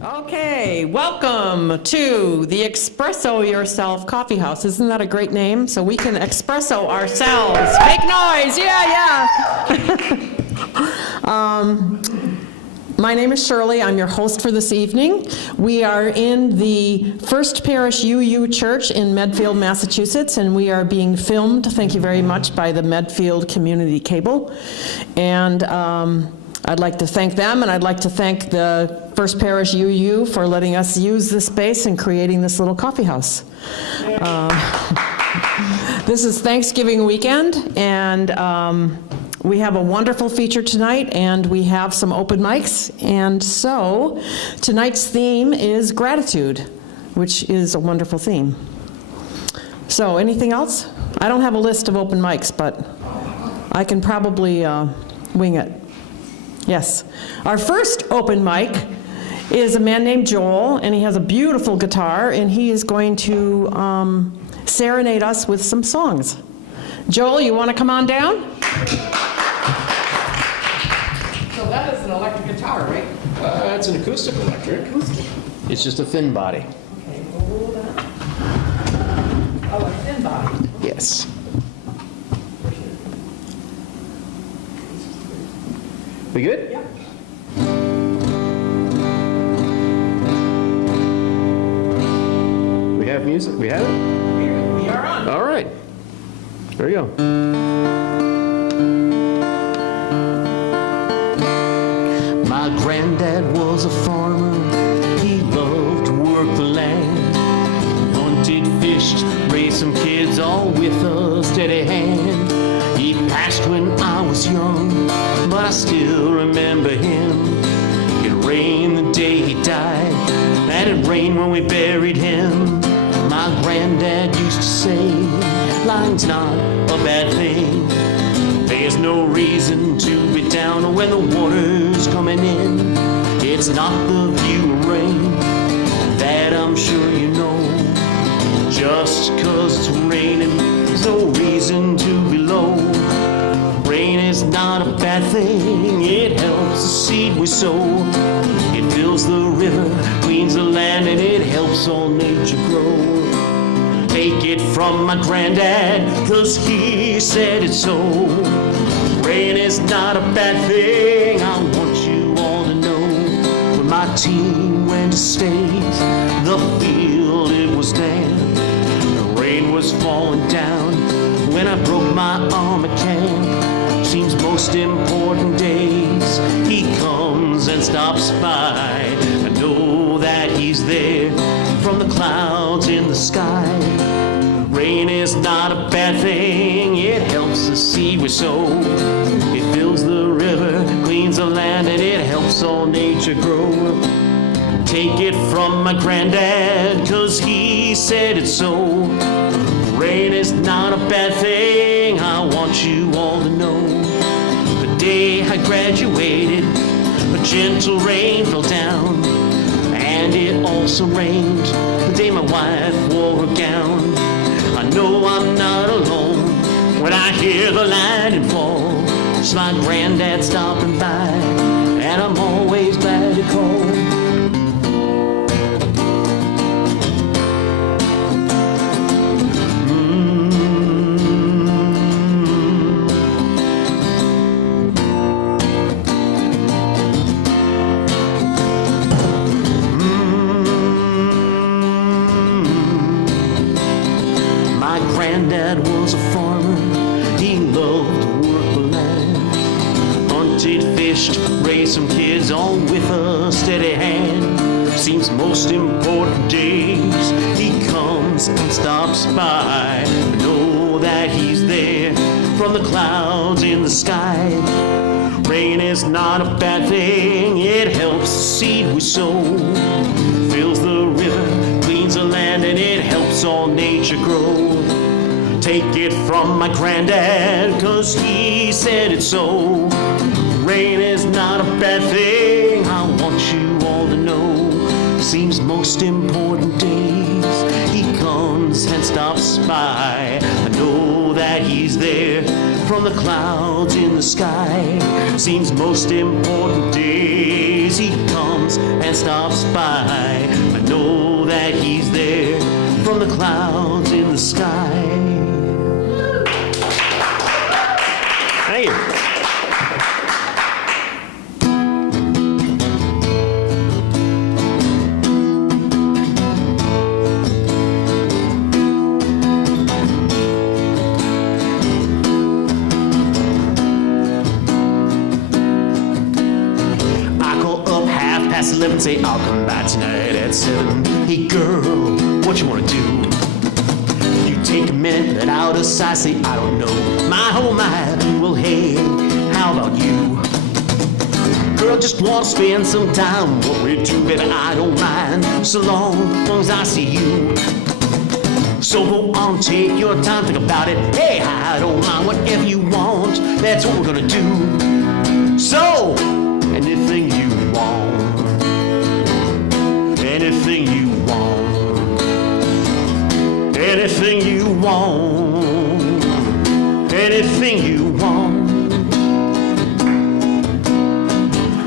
Okay, welcome to the Expresso Yourself Coffeehouse. Isn't that a great name? So we can espresso ourselves. Make noise, yeah. My name is Shirley. I'm your host for this evening. We are in the First Parish UU Church in Medfield, Massachusetts, and we are being filmed, thank you very much, by the Medfield Community Cable. And I'd like to thank them, and I'd like to thank the First Parish UU for letting us use this space and creating this little coffee house. This is Thanksgiving weekend, and we have a wonderful feature tonight, and we have some open mics. And so tonight's theme is gratitude, which is a wonderful theme. So anything else? I don't have a list of open mics, but I can probably wing it. Yes. Our first open mic is a man named Joel, and he has a beautiful guitar, and he is going to serenade us with some songs. Joel, you want to come on down? So that is an electric guitar, right? It's an acoustic electric. It's just a thin body. Okay, hold that. Oh, a thin body. Yes. We good? Yep. We have music? We have it? We are on. All right. There we go. My granddad was a farmer. He loved to work the land. Hunted, fished, raised some kids, all with a steady hand. He passed when I was young, but I still remember him. It rained the day he died, and it rained when we buried him. My granddad used to say, lying's not a bad thing. There's no reason to be down when the water's coming in. It's not the view of rain that I'm sure you know. Just 'cause it's raining, there's no reason to be low. Rain is not a bad thing, it helps the seed we sow. It fills the river, cleans the land, and it helps all nature grow. Take it from my granddad, 'cause he said it so. Rain is not a bad thing, I want you all to know. When my team went to state, the field it was damp. The rain was falling down when I broke my arm at camp. Seems most important days, he comes and stops by. I know that he's there from the clouds in the sky. Rain is not a bad thing, it helps the seed we sow. It fills the river, cleans the land, and it helps all nature grow. Take it from my granddad, 'cause he said it so. Rain is not a bad thing, I want you all to know. The day I graduated, a gentle rain fell down. And it also rained the day my wife wore her gown. I know I'm not alone when I hear the lightning fall. It's my granddad stopping by, and I'm always glad to call. Granddad was a farmer, he loved to work the land. Hunted, fished, raised some kids, all with a steady hand. Seems most important days, he comes and stops by. I know that he's there from the clouds in the sky. Rain is not a bad thing, it helps the seed we sow. Fills the river, cleans the land, and it helps all nature grow. Take it from my granddad, 'cause he said it so. Rain is not a bad thing, I want you all to know. Seems most important days, he comes and stops by. I know that he's there from the clouds in the sky. Seems most important days, he comes and man stops by, I know that he's there from the clouds in the sky. Thank you. Past 11, say I'll come by tonight at 7. Hey girl, what you wanna do? You take a minute out of sight, say I don't know. My oh my, well hey, how about you? Girl, just wanna spend some time. What we do, baby, I don't mind. So long as I see you. So go on, take your time, think about it. Hey, I don't mind whatever you want. That's what we're gonna do. So, anything you want. Anything you want, anything you want, anything you want.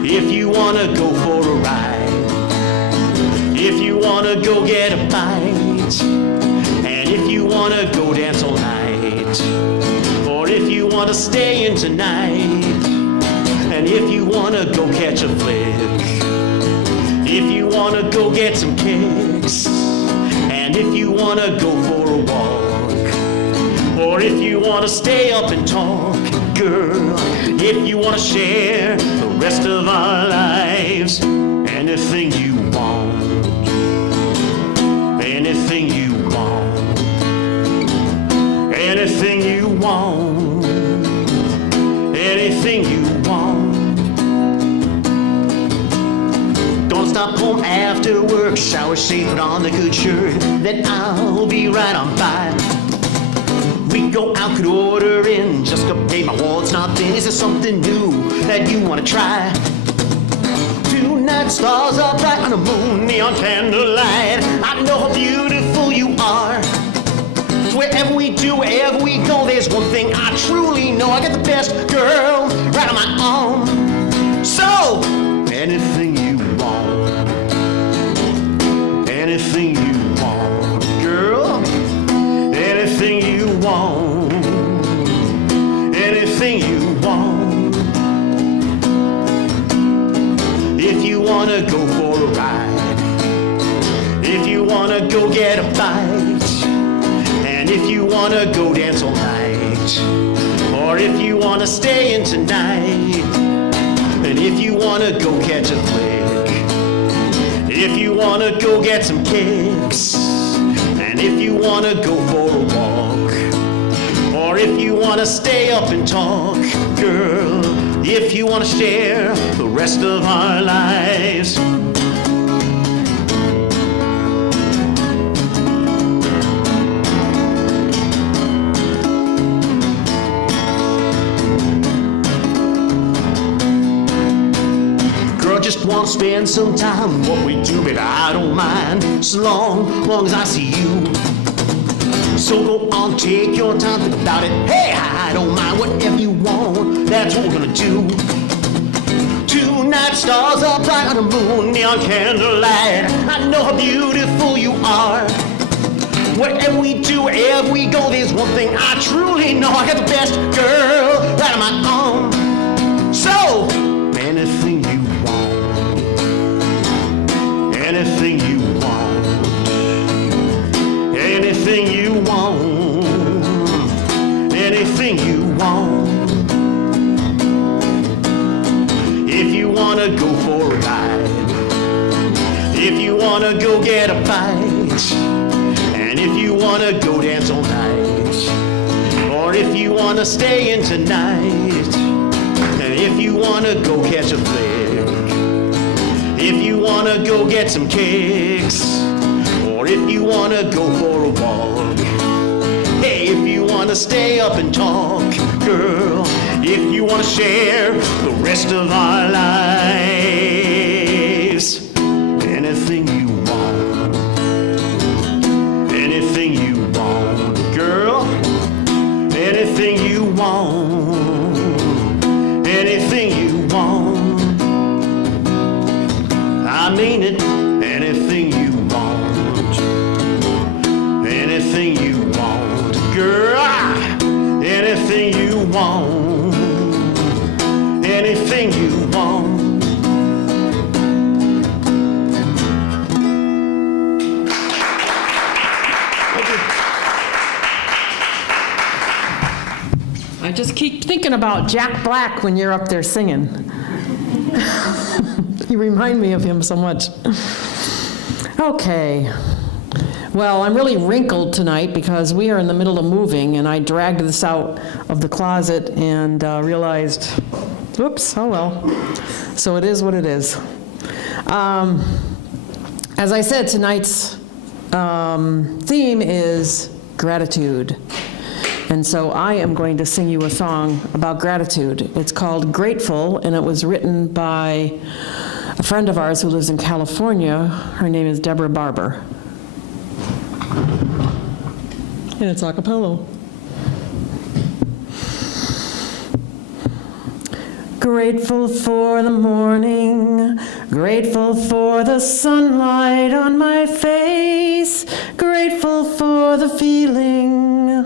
If you wanna go for a ride, if you wanna go get a bite, and if you wanna go dance all night, or if you wanna stay in tonight, and if you wanna go catch a flick, if you wanna go get some kicks, and if you wanna go for a walk, or if you wanna stay up and talk, girl, if you wanna share the rest of our lives, anything you want, anything you want, anything you want, anything you want. Don't stop home after work, shower, shave, put on a good shirt, then I'll be right on by. We go out, could order in, just update my wallet's not thin. Is there something new that you wanna try? Tonight stars are bright on the moon, neon candlelight. I know how beautiful you are. So wherever we do, wherever we go, there's one thing I truly know. I got the best girl right on my arm. So, anything you want, anything you want, girl, anything you want, anything you want. If you wanna go for a ride, if you wanna go get a bite, and if you wanna go dance all night, or if you wanna stay in tonight, and if you wanna go catch a flick, if you wanna go get some kicks, and if you wanna go for a walk, or if you wanna stay up and talk, girl, if you wanna share the rest of our lives. Just wanna spend some time. What we do, baby, I don't mind. So long as I see you. So go on, take your time, think about it. Hey, I don't mind whatever you want. That's what we're gonna do. Tonight stars are bright on the moon, neon candlelight. I know how beautiful you are. Wherever we do, wherever we go, there's one thing I truly know. I got the best girl right on my arm. So, anything you anything you want, anything you want, anything you want. If you wanna go for a ride, if you wanna go get a bite, and if you wanna go dance all night, or if you wanna stay in tonight, and if you wanna go catch a flick, if you wanna go get some kicks, or if you wanna go for a walk, hey, if you wanna stay up and talk, girl, if you wanna share the rest of our lives, anything you want, anything you want, girl, anything you want, anything you want. I mean it. Anything you want. Anything you want. Girl, anything you want. Anything you want. I just keep thinking about Jack Black when you're up there singing. You remind me of him so much. Okay. Well, I'm really wrinkled tonight because we are in the middle of moving, and I dragged this out of the closet and realized, whoops, oh well. So it is what it is. As I said, tonight's theme is gratitude. And so I am going to sing you a song about gratitude. It's called Grateful, and it was written by a friend of ours who lives in California. Her name is Deborah Barber. And it's a cappella. Grateful for the morning, grateful for the sunlight on my face, grateful for the feeling,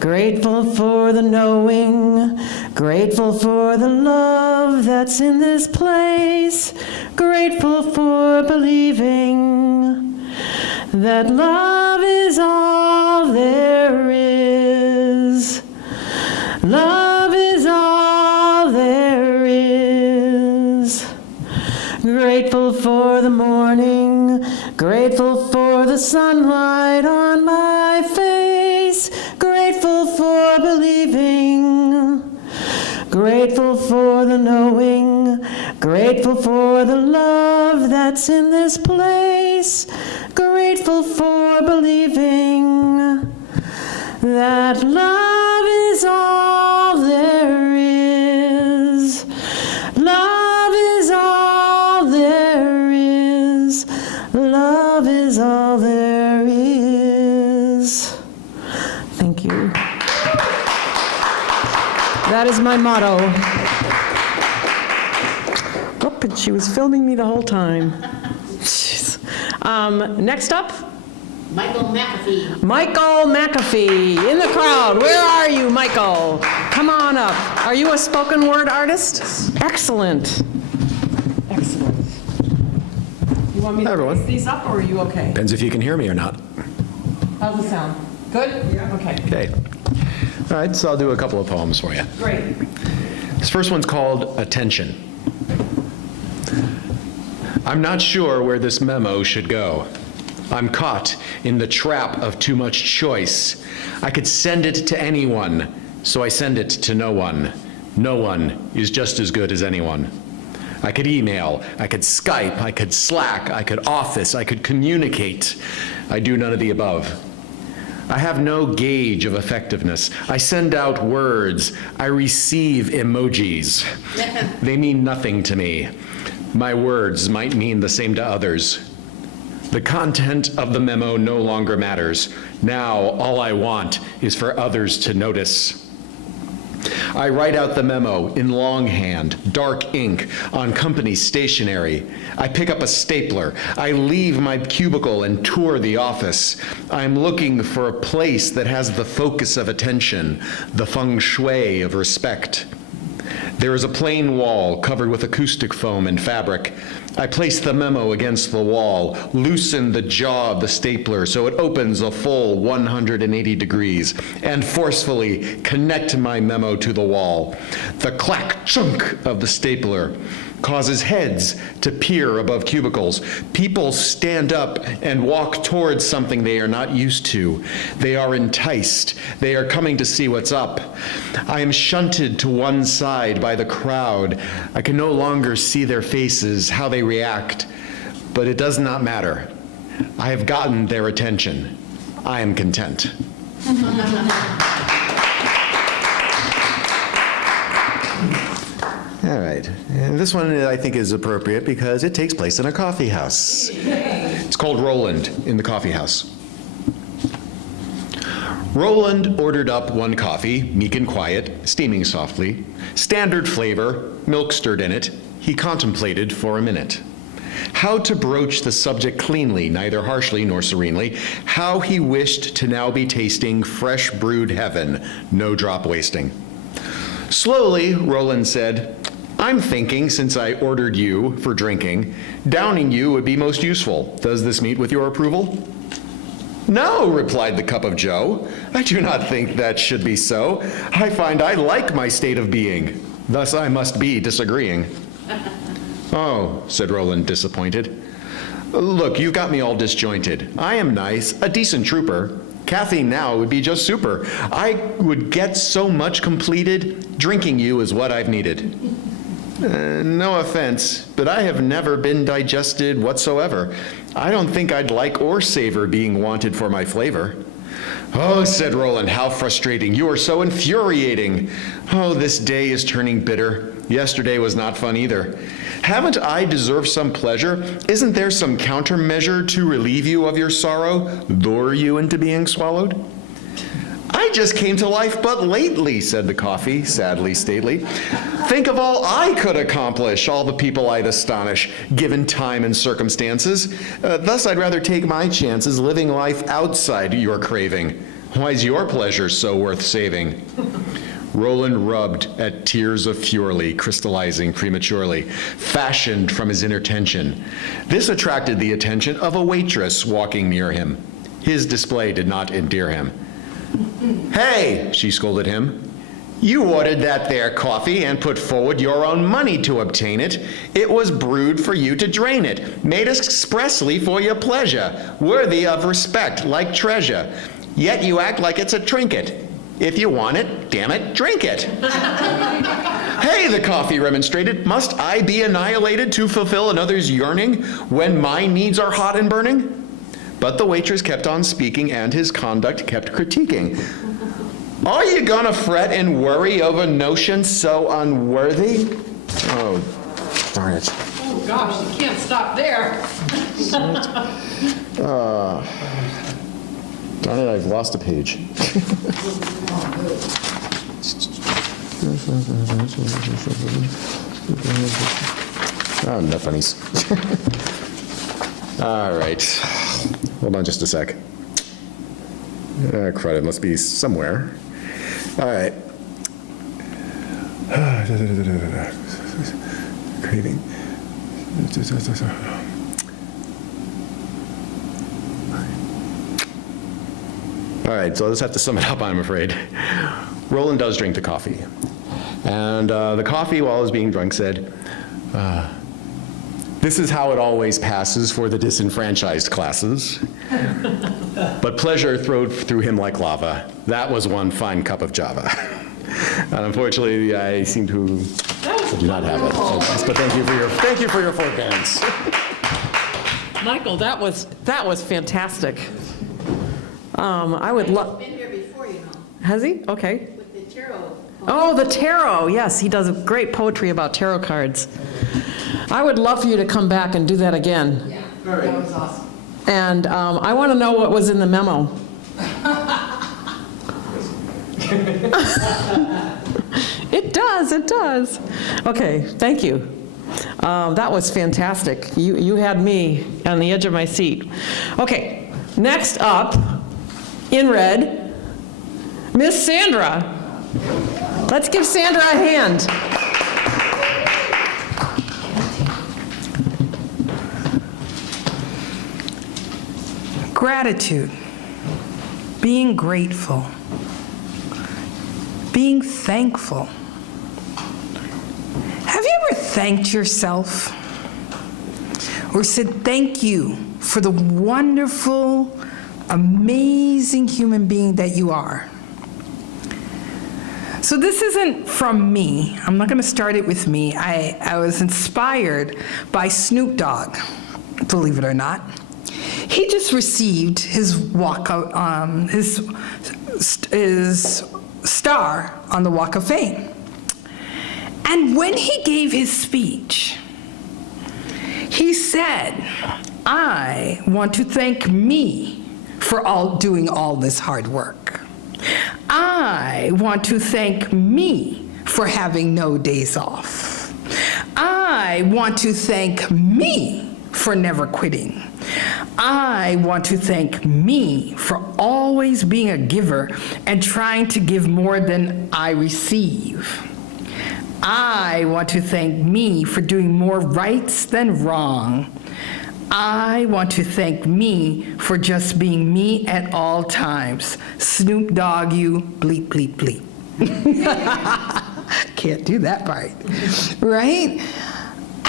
grateful for the knowing, grateful for the love that's in this place, grateful for believing that love is all there is. Love is all there is. Grateful for the morning, grateful for the sunlight on my face, grateful for believing, grateful for the knowing, grateful for the love that's in this place, grateful for believing that love is all there is. Love is all there is. Love is all there is. Thank you. That is my motto. Oh, and she was filming me the whole time. Jeez. Next up, Michael McAfee. Michael McAfee in the crowd. Where are you, Michael? Come on up. Are you a spoken word artist? Excellent. Excellent. You want me Hi, to everyone. raise these up, or are you okay? Depends if you can hear me or not. How's it sound? Good? Yeah. Okay. Okay. All right, so I'll do a couple of poems for you. Great. This first one's called Attention. I'm not sure where this memo should go. I'm caught in the trap of too much choice. I could send it to anyone, so I send it to no one. No one is just as good as anyone. I could email, I could Skype, I could Slack, I could Office, I could communicate. I do none of the above. I have no gauge of effectiveness. I send out words. I receive emojis. They mean nothing to me. My words might mean the same to others. The content of the memo no longer matters. Now, all I want is for others to notice. I write out the memo in longhand, dark ink, on company stationery. I pick up a stapler. I leave my cubicle and tour the office. I'm looking for a place that has the focus of attention, the feng shui of respect. There is a plain wall covered with acoustic foam and fabric. I place the memo against the wall, loosen the jaw of the stapler so it opens a full 180 degrees, and forcefully connect my memo to the wall. The clack-chunk of the stapler causes heads to peer above cubicles. People stand up and walk towards something they are not used to. They are enticed. They are coming to see what's up. I am shunted to one side by the crowd. I can no longer see their faces, how they react, but it does not matter. I have gotten their attention. I am content. All right, and this one I think is appropriate because it takes place in a coffee house. It's called Roland in the Coffeehouse. Roland ordered up one coffee, meek and quiet, steaming softly. Standard flavor, milk stirred in it. He contemplated for a minute. how to broach the subject cleanly, neither harshly nor serenely, how he wished to now be tasting fresh brewed heaven, no drop wasting. Slowly, Roland said, I'm thinking, since I ordered you for drinking, downing you would be most useful. Does this meet with your approval? No, replied the cup of joe. I do not think that should be so. I find I like my state of being. Thus I must be disagreeing. Oh, said Roland, disappointed. Look, you've got me all disjointed. I am nice, a decent trooper. Caffeine now would be just super. I would get so much completed. Drinking you is what I've needed. No offense, but I have never been digested whatsoever. I don't think I'd like or savor being wanted for my flavor. Oh, said Roland, how frustrating. You are so infuriating. Oh, this day is turning bitter. Yesterday was not fun either. Haven't I deserved some pleasure? Isn't there some countermeasure to relieve you of your sorrow, lure you into being swallowed? I just came to life but lately, said the coffee, sadly stately. Think of all I could accomplish, all the people I'd astonish, given time and circumstances. Thus I'd rather take my chances living life outside your craving. Why's your pleasure so worth saving? Roland rubbed at tears of fury, crystallizing prematurely, fashioned from his inner tension. This attracted the attention of a waitress walking near him. His display did not endear him. Hey, she scolded him. You ordered that there coffee and put forward your own money to obtain it. It was brewed for you to drain it, made expressly for your pleasure, worthy of respect like treasure. Yet you act like it's a trinket. If you want it, damn it, drink it. Hey, the coffee remonstrated, must I be annihilated to fulfill another's yearning when my needs are hot and burning? But the waitress kept on speaking and his conduct kept critiquing. Are you gonna fret and worry over notions so unworthy? Oh, darn it. Oh gosh, you can't stop there. Darn it, I've lost a page. Oh, no funnies. All right. Hold on just a sec. Crud, it must be somewhere. All right. Craving. All right, so I'll just have to sum it up, I'm afraid. Roland does drink the coffee. And the coffee, while it was being drunk, said, this is how it always passes for the disenfranchised classes. But pleasure flowed through him like lava. That was one fine cup of Java. And unfortunately, I seem to do not have it. But thank you for your forbearance. Michael, that was fantastic. I would love. He's been here before, you know, Has he? Okay. with the tarot. Oh, the tarot. Yes, he does great poetry about tarot cards. I would love for you to come back and do that again. Yeah, that was awesome. And I want to know what was in the memo. It does. Okay, thank you. That was fantastic. You had me on the edge of my seat. Okay, next up, in red, Miss Sandra. Let's give Sandra a hand. Gratitude, being grateful, being thankful. Have you ever thanked yourself or said thank you for the wonderful, amazing human being that you are? So this isn't from me. I'm not going to start it with me. I was inspired by Snoop Dogg, believe it or not. He just received his walkout, his star on the Walk of Fame. And when he gave his speech, he said, I want to thank me for doing all this hard work. I want to thank me for having no days off. I want to thank me for never quitting. I want to thank me for always being a giver and trying to give more than I receive. I want to thank me for doing more rights than wrong. I want to thank me for just being me at all times. Snoop Dogg you, bleep, bleep, bleep. Can't do that part, right?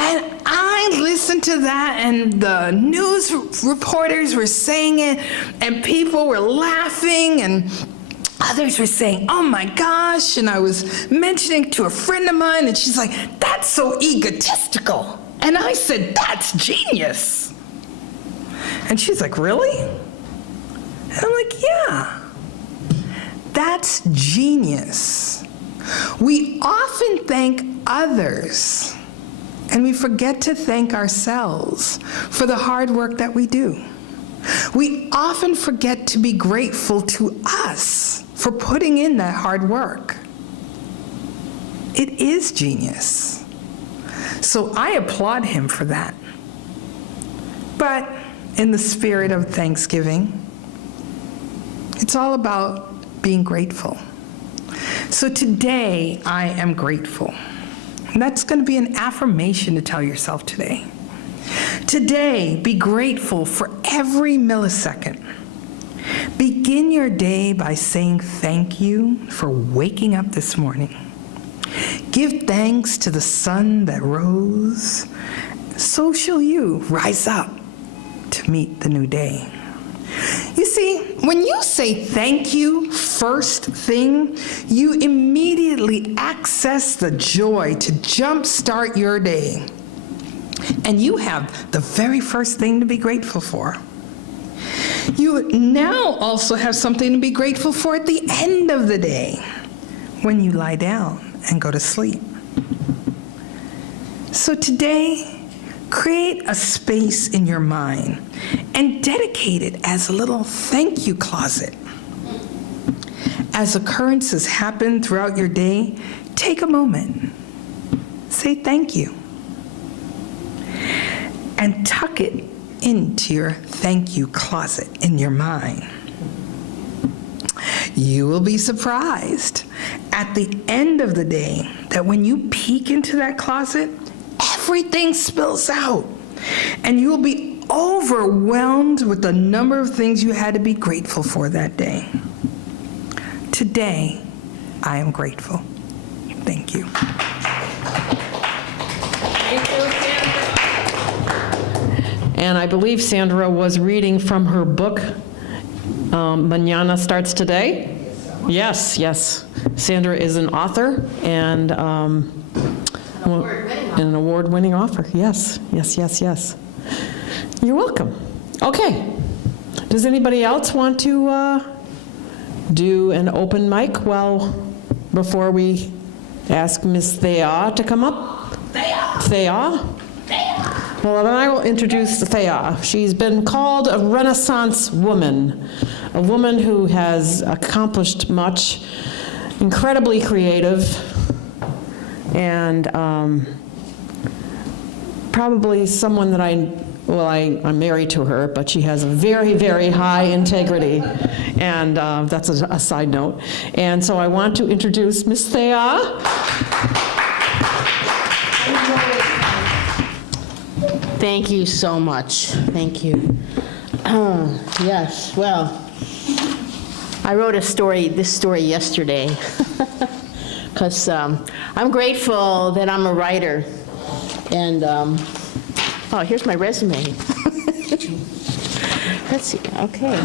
And I listened to that, and the news reporters were saying it, and people were laughing, and others were saying, oh my gosh, and I was mentioning to a friend of mine, and she's like, that's so egotistical. And I said, that's genius. And she's like, really? And I'm like, yeah, that's genius. We often thank others, and we forget to thank ourselves for the hard work that we do. We often forget to be grateful to us for putting in that hard work. It is genius. So I applaud him for that. But in the spirit of Thanksgiving, it's all about being grateful. So today, I am grateful. And that's going to be an affirmation to tell yourself today. Today, be grateful for every millisecond. Begin your day by saying thank you for waking up this morning. Give thanks to the sun that rose. So shall you rise up to meet the new day. You see, when you say thank you first thing, you immediately access the joy to jumpstart your day. And you have the very first thing to be grateful for. You now also have something to be grateful for at the end of the day, when you lie down and go to sleep. So today, create a space in your mind and dedicate it as a little thank you closet. As occurrences happen throughout your day, take a moment. Say thank you. And tuck it into your thank you closet in your mind. You will be surprised at the end of the day that when you peek into that closet, everything spills out, and you will be overwhelmed with the number of things you had to be grateful for that day. Today, I am grateful. Thank you. And I believe Sandra was reading from her book, Mañana Starts Today. Yes, yes. Sandra is an author and an award-winning author. Yes, yes, yes, yes. You're welcome. Okay. Does anybody else want to do an open mic before we ask Miss Thea to come up? Thea? Well, then I will introduce Thea. She's been called a Renaissance woman, a woman who has accomplished much, incredibly creative, and probably someone that I'm married to her, but she has a very, very high integrity, and that's a side note. And so I want to introduce Miss Thea. Thank you so much. Thank you. Yes, well, I wrote this story yesterday, because I'm grateful that I'm a writer. And, oh, here's my resume. Let's see, okay.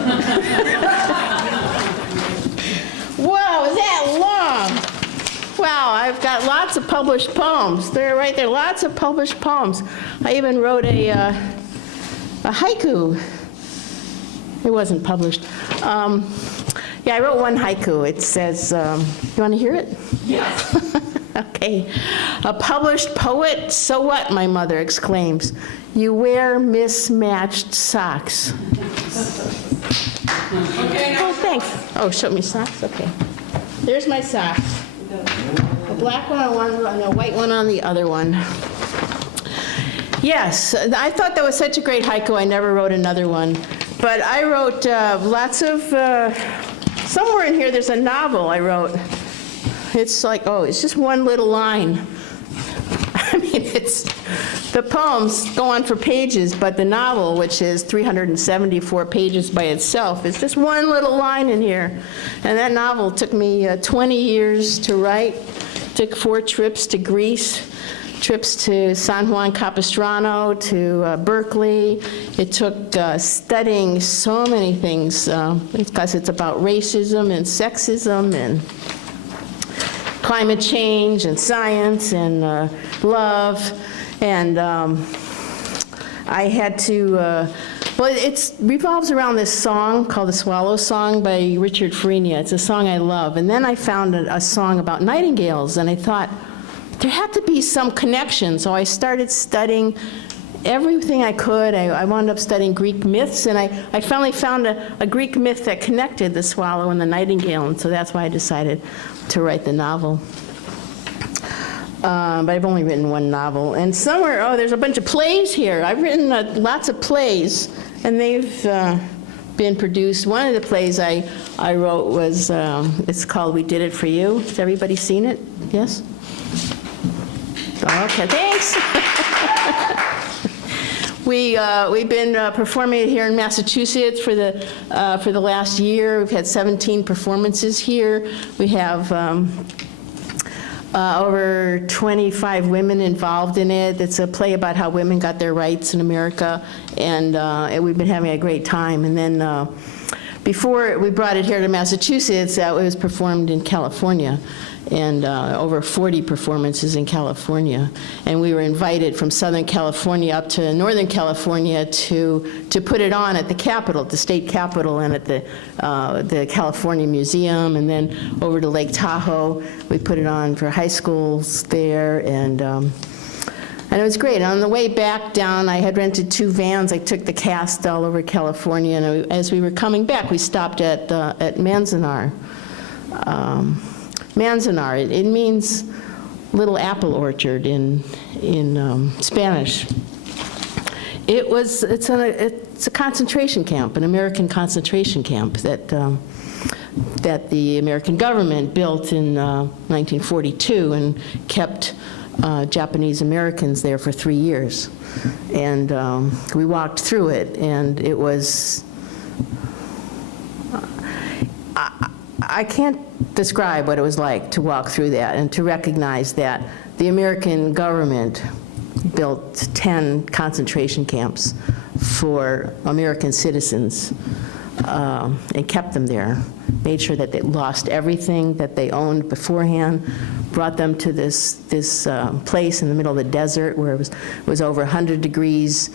Wow, is that long? Wow, I've got lots of published poems. They're right there, lots of published poems. I even wrote a haiku. It wasn't published. Yeah, I wrote one haiku. It says, you want to hear it? Yes. Okay. A published poet, so what, my mother exclaims. You wear mismatched socks. Okay. Oh, thanks. Oh, show me socks? Okay. There's my socks. A black one on one and a white one on the other one. Yes, I thought that was such a great haiku, I never wrote another one. But I wrote lots of, somewhere in here there's a novel I wrote. It's like, oh, it's just one little line. I mean, the poems go on for pages, but the novel, which is 374 pages by itself, is just one little line in here. And that novel took me 20 years to write. Took 4 trips to Greece, trips to San Juan Capistrano, to Berkeley. It took studying so many things, because it's about racism and sexism and climate change and science and love. And I had to, well, it revolves around this song called the Swallow Song by Richard Farina. It's a song I love. And then I found a song about nightingales, and I thought there had to be some connection. So I started studying everything I could. I wound up studying Greek myths, and I finally found a Greek myth that connected the swallow and the nightingale, and so that's why I decided to write the novel. But I've only written one novel. And somewhere, oh, there's a bunch of plays here. I've written lots of plays, and they've been produced. One of the plays I wrote was, it's called We Did It For You. Has everybody seen it? Yes? Okay, thanks. We've been performing it here in Massachusetts for the last year. We've had 17 performances here. We have over 25 women involved in it. It's a play about how women got their rights in America, and we've been having a great time. And then before we brought it here to Massachusetts, it was performed in California, and over 40 performances in California. And we were invited from Southern California up to Northern California to put it on at the Capitol, the state Capitol, and at the California Museum, and then over to Lake Tahoe. We put it on for high schools there, and it was great. On the way back down, I had rented 2 vans. I took the cast all over California, and as we were coming back, we stopped at Manzanar. Manzanar, it means little apple orchard in Spanish. It's a concentration camp, an American concentration camp that the American government built in 1942 and kept Japanese Americans there for 3 years. And we walked through it, and it was, I can't describe what it was like to walk through that and to recognize that the American government built 10 concentration camps for American citizens and kept them there, made sure that they lost everything that they owned beforehand, brought them to this place in the middle of the desert where it was over 100 degrees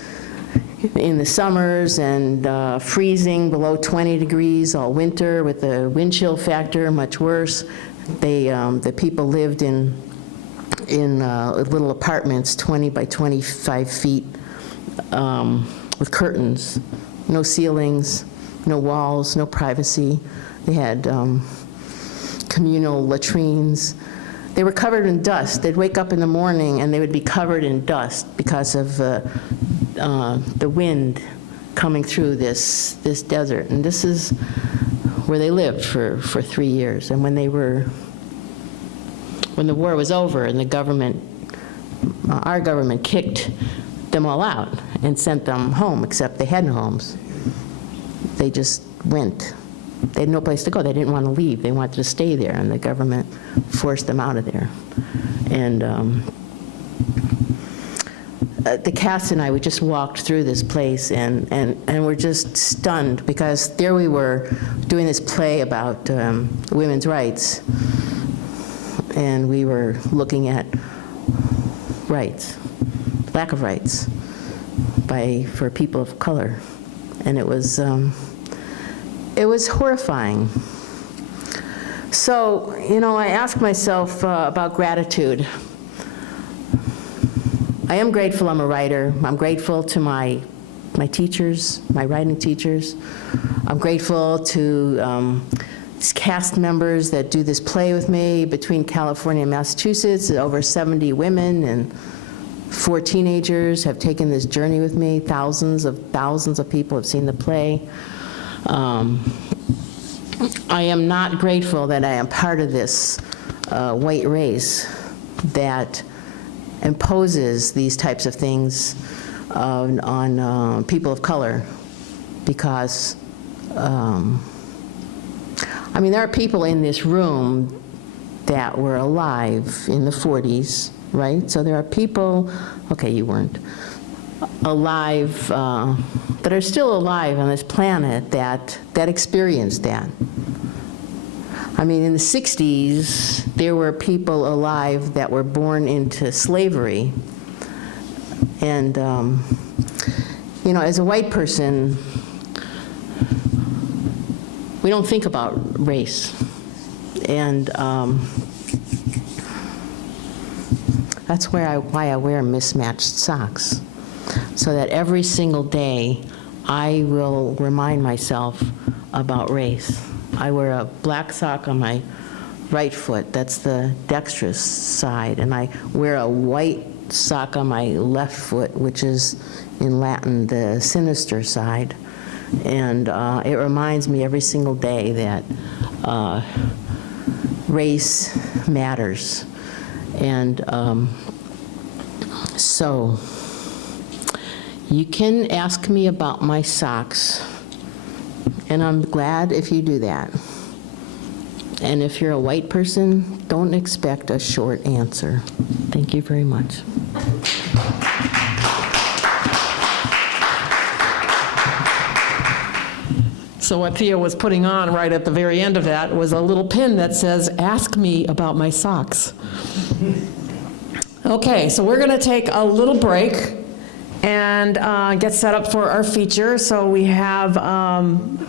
in the summers and freezing below 20 degrees all winter with the wind chill factor much worse. The people lived in little apartments, 20 by 25 feet, with curtains, no ceilings, no walls, no privacy. They had communal latrines. They were covered in dust. They'd wake up in the morning and they would be covered in dust because of the wind coming through this desert. And this is where they lived for 3 years. And when the war was over and the government, our government kicked them all out and sent them home, except they had no homes. They just went. They had no place to go. They didn't want to leave. They wanted to stay there, and the government forced them out of there. And the cast and I, we just walked through this place and were just stunned, because there we were doing this play about women's rights, and we were looking at rights, lack of rights for people of color, and it was horrifying. So, I ask myself about gratitude. I am grateful I'm a writer. I'm grateful to my teachers, my writing teachers. I'm grateful to cast members that do this play with me between California and Massachusetts, over 70 women, and 4 teenagers have taken this journey with me. Thousands of people have seen the play. I am not grateful that I am part of this white race that imposes these types of things on people of color, because, I mean, there are people in this room that were alive in the 40s, right? So there are people, okay, you weren't, alive, that are still alive on this planet that experienced that. I mean, in the 60s, there were people alive that were born into slavery. And, you know, as a white person, we don't think about race. And that's why I wear mismatched socks, so that every single day I will remind myself about race. I wear a black sock on my right foot, that's the dexterous side, and I wear a white sock on my left foot, which is in Latin the sinister side. And it reminds me every single day that race matters. And so you can ask me about my socks, and I'm glad if you do that. And if you're a white person, don't expect a short answer. Thank you very much. So what Thea was putting on right at the very end of that was a little pin that says, "Ask me about my socks." Okay, so we're going to take a little break and get set up for our feature. So we have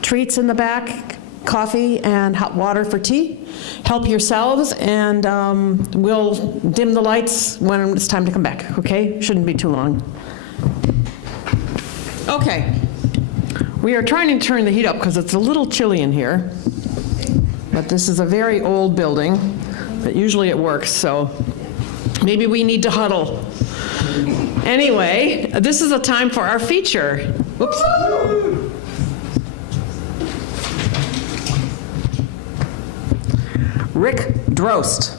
treats in the back, coffee and hot water for tea. Help yourselves, and we'll dim the lights when it's time to come back, okay? Shouldn't be too long. Okay. We are trying to turn the heat up because it's a little chilly in here, but this is a very old building, but usually it works, so maybe we need to huddle. Anyway, this is a time for our feature. Whoops. Ric Drost.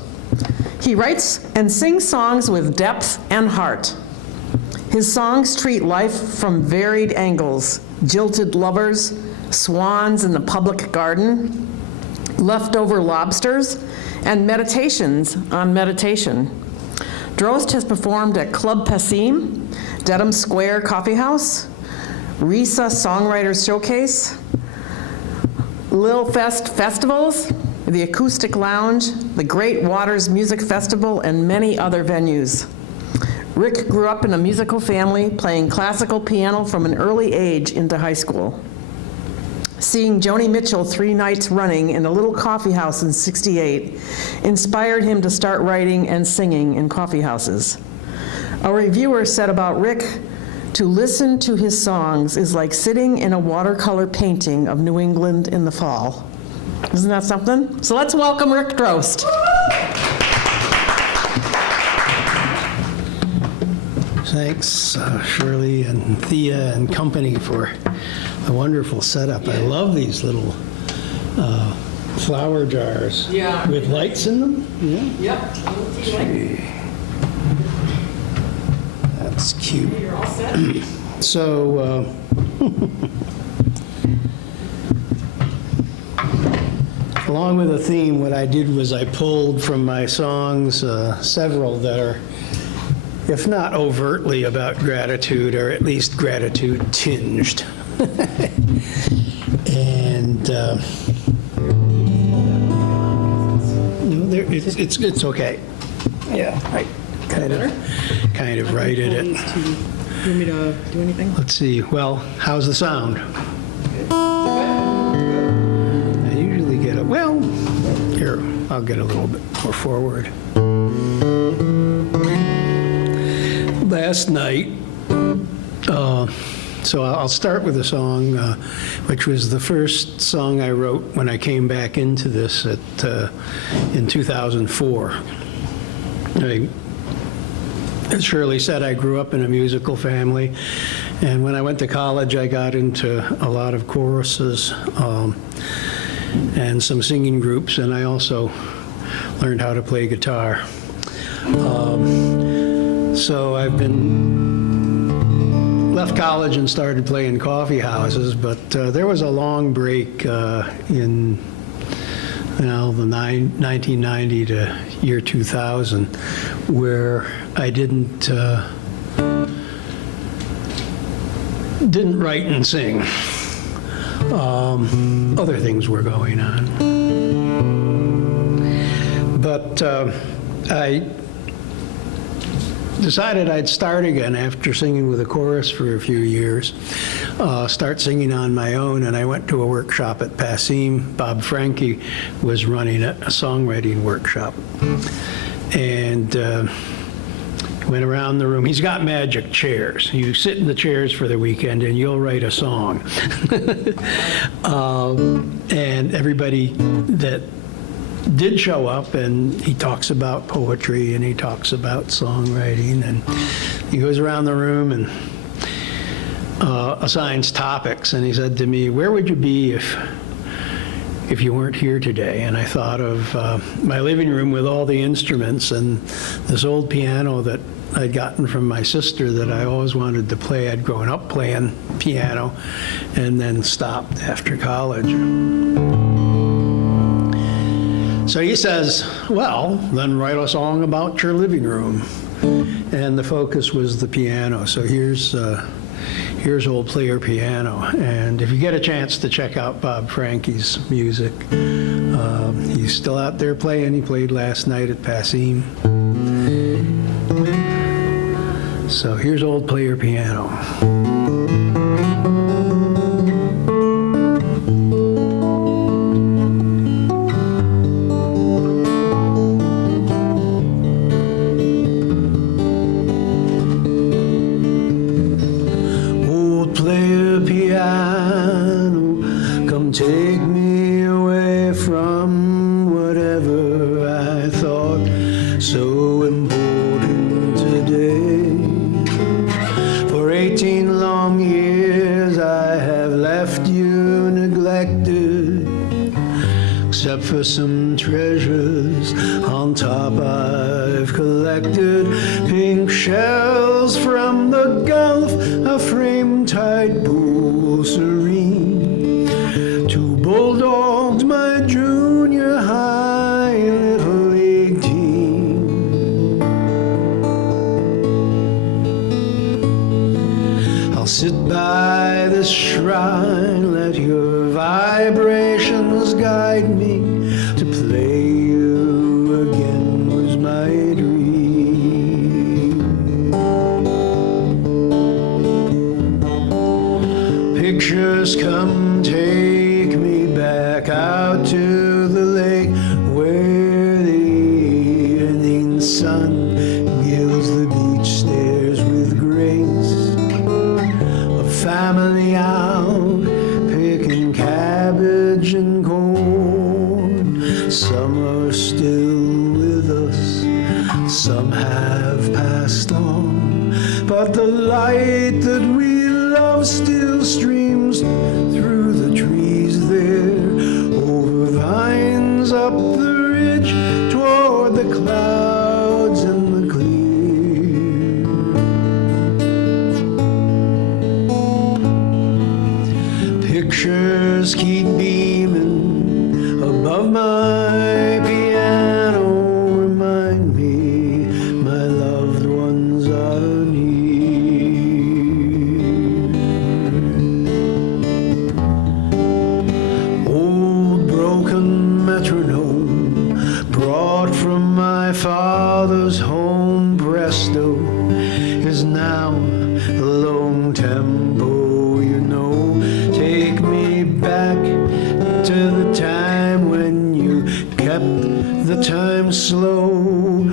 He writes and sings songs with depth and heart. His songs treat life from varied angles: jilted lovers, swans in the public garden, leftover lobsters, and meditations on meditation. Drost has performed at Club Passim, Dedham Square Coffeehouse, Risa Songwriter Showcase, Lil Fest Festivals, the Acoustic Lounge, the Great Waters Music Festival, and many other venues. Ric grew up in a musical family, playing classical piano from an early age into high school. Seeing Joni Mitchell 3 nights running in a little coffee house in '68 inspired him to start writing and singing in coffee houses. A reviewer said about Ric, "To listen to his songs is like sitting in a watercolor painting of New England in the fall." Isn't that something? So let's welcome Ric Drost. Thanks, Shirley and Thea and company for a wonderful setup. I love these little flower jars. Yeah. With lights in them? Yeah. Yep. Gee. That's cute. You're all set. So, along with the theme, what I did was I pulled from my songs several that are, if not overtly about gratitude, or at least gratitude tinged. And it's okay. Yeah, I kind of righted it. Do you want me to do anything? Let's see. Well, how's the sound? I usually get a, well, here, I'll get a little bit more forward. Last night, so I'll start with a song, which was the first song I wrote when I came back into this in 2004. as Shirley said, I grew up in a musical family, and when I went to college, I got into a lot of choruses and some singing groups, and I also learned how to play guitar. So I've left college and started playing coffee houses, but there was a long break in the 1990 to year 2000 where I didn't write and sing. Other things were going on. But I decided I'd start again after singing with a chorus for a few years, start singing on my own, and I went to a workshop at Passim. Bob Franke was running a songwriting workshop, and went around the room. He's got magic chairs. You sit in the chairs for the weekend and you'll write a song. And everybody that did show up, and he talks about poetry and he talks about songwriting, and he goes around the room and assigns topics, and he said to me, "Where would you be if you weren't here today?" And I thought of my living room with all the instruments and this old piano that I'd gotten from my sister that I always wanted to play. I'd grown up playing piano and then stopped after college. So he says, "Well, then write a song about your living room." And the focus was the piano. So here's Old Player Piano. And if you get a chance to check out Bob Franke's music, he's still out there playing. He played last night at Passim. So here's Old Player Piano. Take me away from whatever I thought so important today. For 18 long years I have left you neglected, except for some treasures on top I've collected. Pink shells from the Gulf, a frame-tight pool serene. Two bulldogs, my junior high little league team. I'll sit by this shrine, let your vibrations guide me. To play you again was my dream. Pictures come take me back out to the lake where the evening sun gilds the beach stairs with grace. A family out picking cabbage and corn. Some are still with us, some have passed on, but the light that we love still streams through the trees there, over vines up the ridge toward the clouds and the clear. Pictures keep beaming above my piano, remind me my loved ones are near. Metronome brought from my father's home, presto, is now a long tempo, you know. Take me back to the time when you kept the time slow.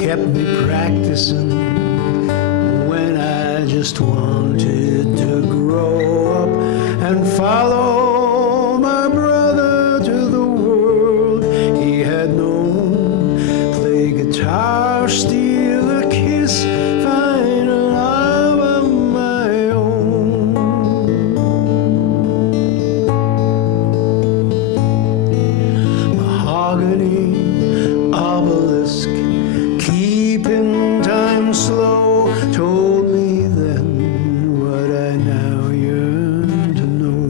Kept me practicing when I just wanted to grow up and follow my I'll steal a kiss, find a love of my own. Mahogany obelisk, keeping time slow, told me then what I now yearn to know.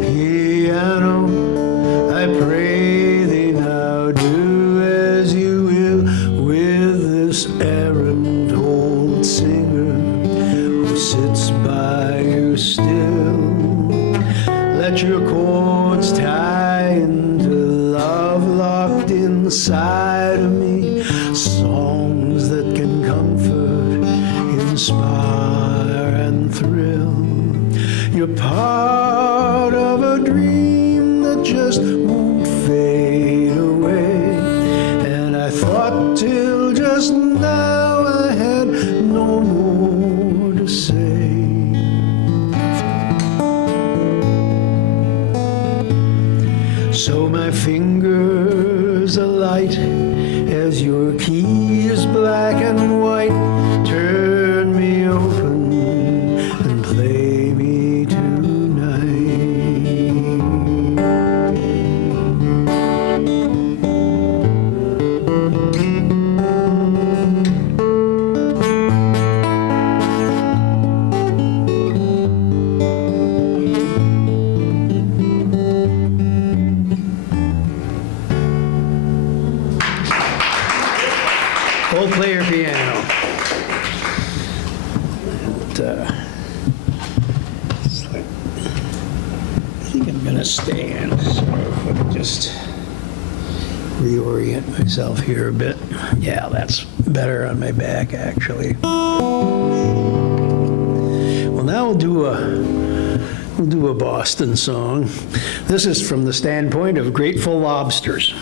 Piano, I pray thee now, do as you will with this errant old singer who sits by you still. Let your chords tie into love locked inside of me, songs that can comfort, inspire, and thrill. You're part of a dream that just won't fade away, and I thought till just now I had no more to say. So my fingers alight as your keys black and white turn me open and play me tonight. Old player piano. It's like, I think I'm gonna stand, so if I just reorient myself here a bit. Yeah, that's better on my back, actually. Well, now we'll do a Boston song. This is from the standpoint of grateful lobsters.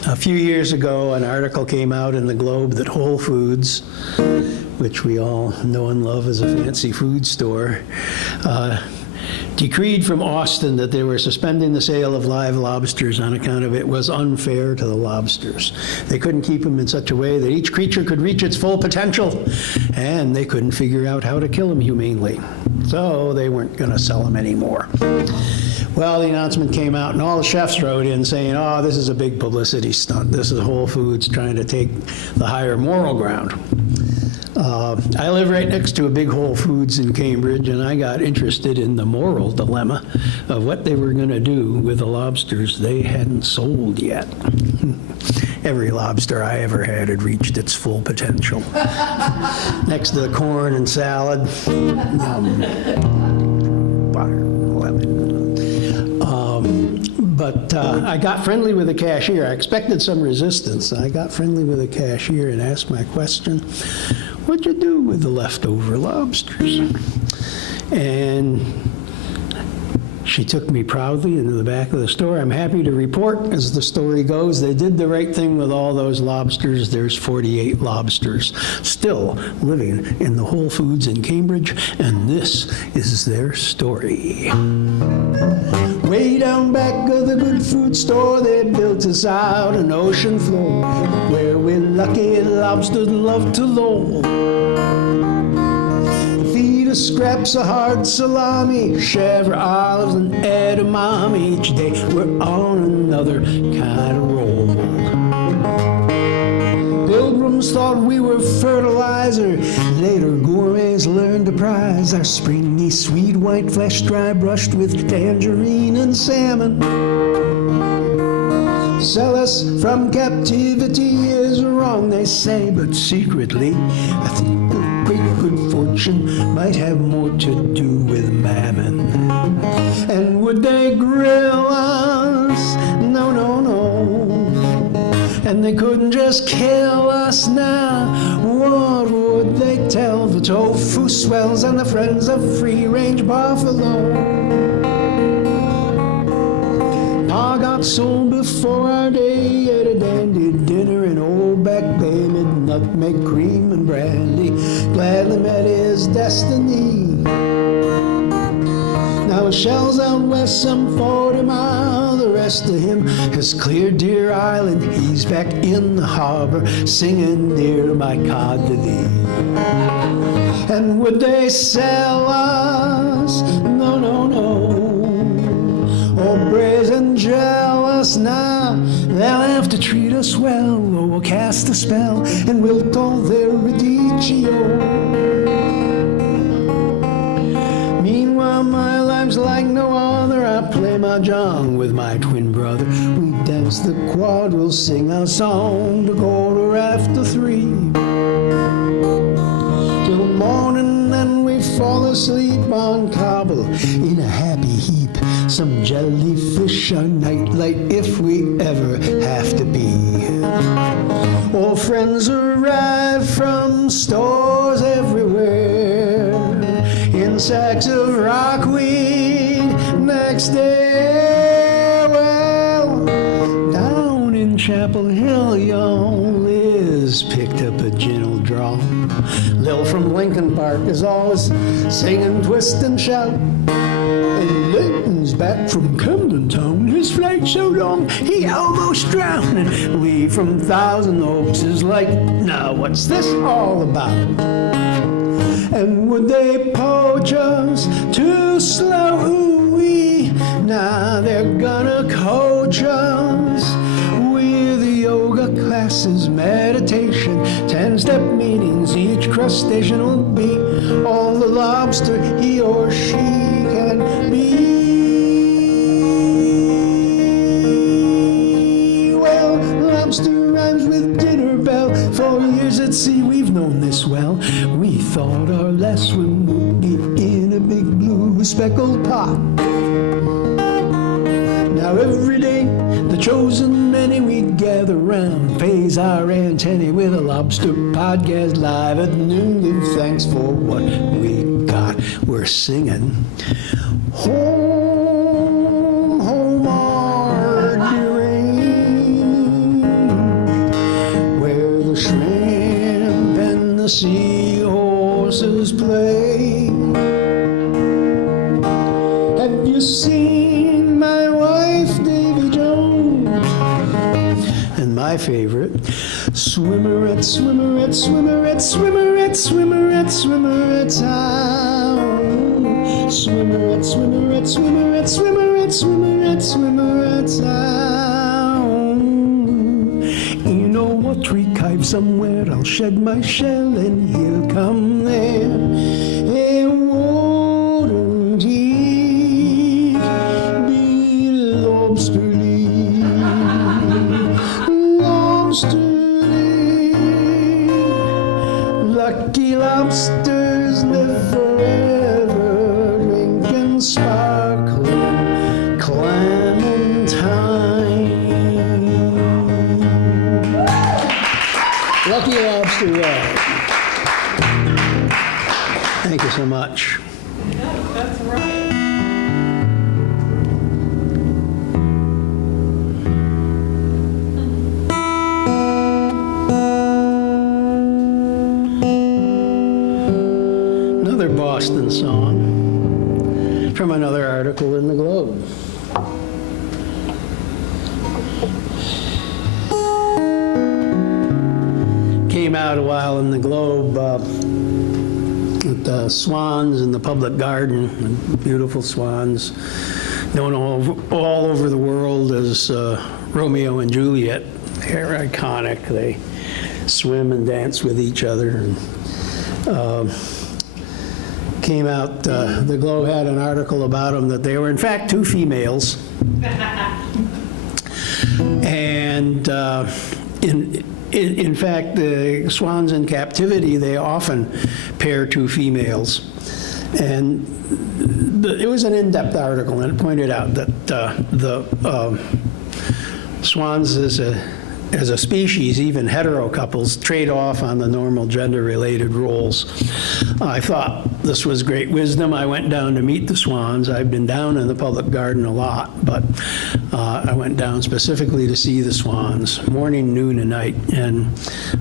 A few years ago, an article came out in the Globe that Whole Foods, which we all know and love as a fancy food store, decreed from Austin that they were suspending the sale of live lobsters on account of it was unfair to the lobsters. They couldn't keep them in such a way that each creature could reach its full potential, and they couldn't figure out how to kill them humanely. So they weren't going to sell them anymore. Well, the announcement came out, and all the chefs wrote in saying, oh, this is a big publicity stunt. This is Whole Foods trying to take the higher moral ground. I live right next to a big Whole Foods in Cambridge, and I got interested in the moral dilemma of what they were going to do with the lobsters they hadn't sold yet. Every lobster I ever had reached its full potential. Next to the corn and salad, butter, lemon. But I got friendly with the cashier. I expected some resistance. I got friendly with the cashier and asked my question, what'd you do with the leftover lobsters? And she took me proudly into the back of the store. I'm happy to report, as the story goes, they did the right thing with all those lobsters. There's 48 lobsters still living in the Whole Foods in Cambridge, and this is their story. Way down back of the good food store, they built us out an ocean floor where we lucky lobsters love to loll. Feed us scraps of hard salami, chèvre, olives, and edamame. Each day we're on another kind of roll. Pilgrims thought we were fertilizer. Later gourmets learned to prize our springy, sweet white flesh, dry brushed with tangerine and salmon. Sell us from captivity is wrong, they say, but secretly I think the great good fortune might have more to do with mammon. And would they grill us? No, no, no. And they couldn't just kill us now. What would they tell the tofu swells and the friends of free-range buffalo? I got sold before our day at a dandy dinner in Old Back Bay, mid nutmeg, cream, and brandy. Gladly met his destiny. Now Shell's out west some 40 miles, the rest of him has cleared Deer Island. He's back in the harbor singing near my cod to thee. And would they sell us? No, no, no. Oh, brazen jealous now, they'll have to treat us well, or we'll cast a spell and wilt all their radicchio. Meanwhile, my life's like no other. I play mahjong with my twin brother. We dance the quadrille, sing our song to 3:15. Till morning, then we fall asleep on cobble in a happy heap. Some jellyfish our nightlight if we ever have to be. Old friends arrive from stores everywhere in sacks of rockweed. Next day, well, down in Chapel Hill, young Liz picked up a gentle draw. Lil from Lincoln Park is always singing, twist and shout. And Leighton's back from Camden Town. His flight's so long, he almost drowned. And Lee from Thousand Oaks is like, now what's this all about? And would they poach us too slow? Ooh-wee. Now they're gonna coach us with yoga classes, meditation, 10-step meetings. Each crustacean will be all the lobster he or she can be. Well, lobster rhymes with dinner bell. For years at sea we've known this well. We thought our last swim would be in a big blue speckled pot. Now every day, the chosen many we gather round, pays our antennae with a lobster podcast live at noon. Give thanks for what we got. We're singing home, home rain, where the shrimp and the seahorses play. Have you seen my wife, Davy Jones? And my favorite, swimmerette, swimmerette, swimmerette, swimmerette, swimmerette, swimmerette town. Swimmerette, swimmerette, swimmerette, swimmerette, swimmerette, swimmerette town. In a watery cave somewhere, I'll shed my shell and he'll come there. A wouldn't he be lobsterly, lobsterly? Lucky lobsters live forever, drinking sparkling clementine. Lucky lobster, right? Thank you so much. That's right. Another Boston song from another article in the Globe. Came out a while in the Globe with the swans in the public garden, beautiful swans, known all over the world as Romeo and Juliet. They're iconic. They swim and dance with each other. And, came out, the Globe had an article about them that they were in fact two females. And in fact, the swans in captivity, they often pair two females. And it was an in-depth article, and it pointed out that the swans, as as a species, even hetero couples trade off on the normal gender-related roles. I thought this was great wisdom. I went down to meet the swans. I've been down in the public garden a lot, but I went down specifically to see the swans, morning, noon, and night, and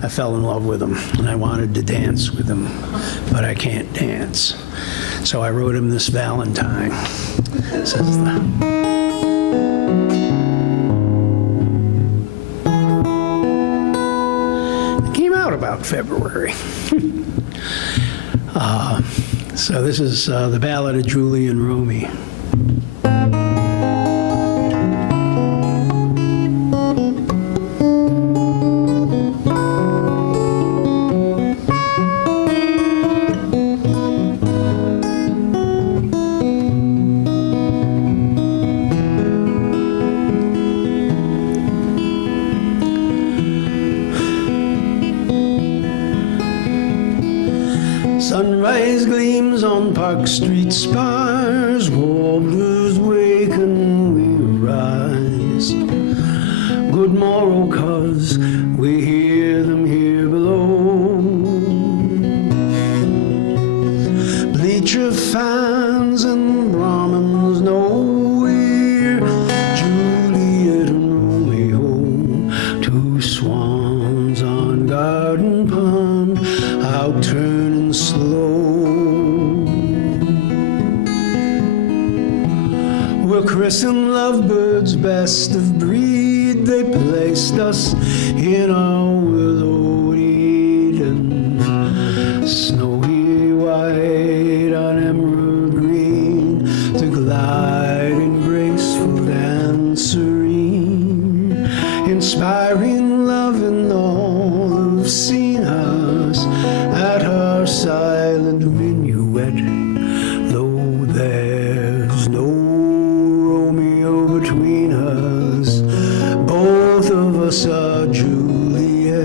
I fell in love with them, and I wanted to dance with them, but I can't dance. So I wrote him this Valentine. It says about February. So this is the Ballad of Julie and Romy. Sunrise gleams on Park Street spires, warblers wake and we rise. Good morrow, 'cause we hear them here below. Bleacher fans and Brahmins know we're Juliet and Romeo, two swans on garden pond, out turning slow. We're christened lovebirds, best of breed. They placed us in our willow Eden, snowy white on emerald green, to gliding graceful and serene, inspiring love in all who've seen us at our silent minuet, though there's no Romeo between us, both of us are Juliet.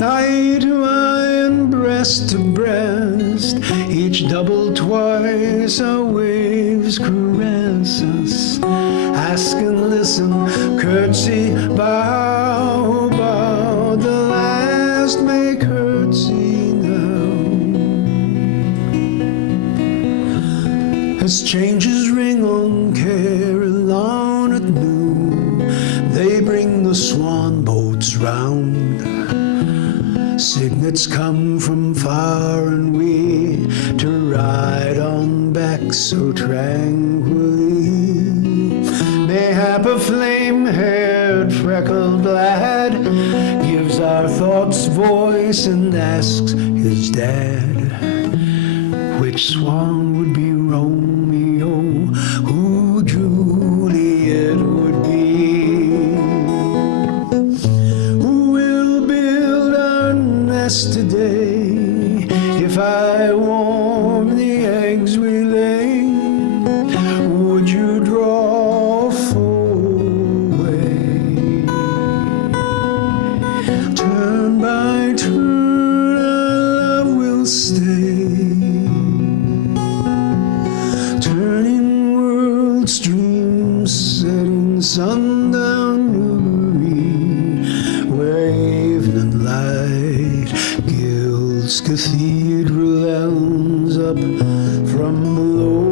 Eye to eye and breast to breast, each double twice our waves caress us. Ask and listen, curtsy, bow, bow, the last may curtsy now. As changes ring on Carillon at noon, they bring the swan boats round. Cygnets come from far and we to ride on back so tranquilly. Mayhap a flame-haired, freckled lad gives our thoughts voice and asks his dad, which swan would be Romeo, who Juliet would be. Who will build our nest today if I warm the eggs we lay? Would you draw away? Turn by turn our love will stay, turning world streams, setting sundown Newbury, where evening light gilds cathedral elms up from below.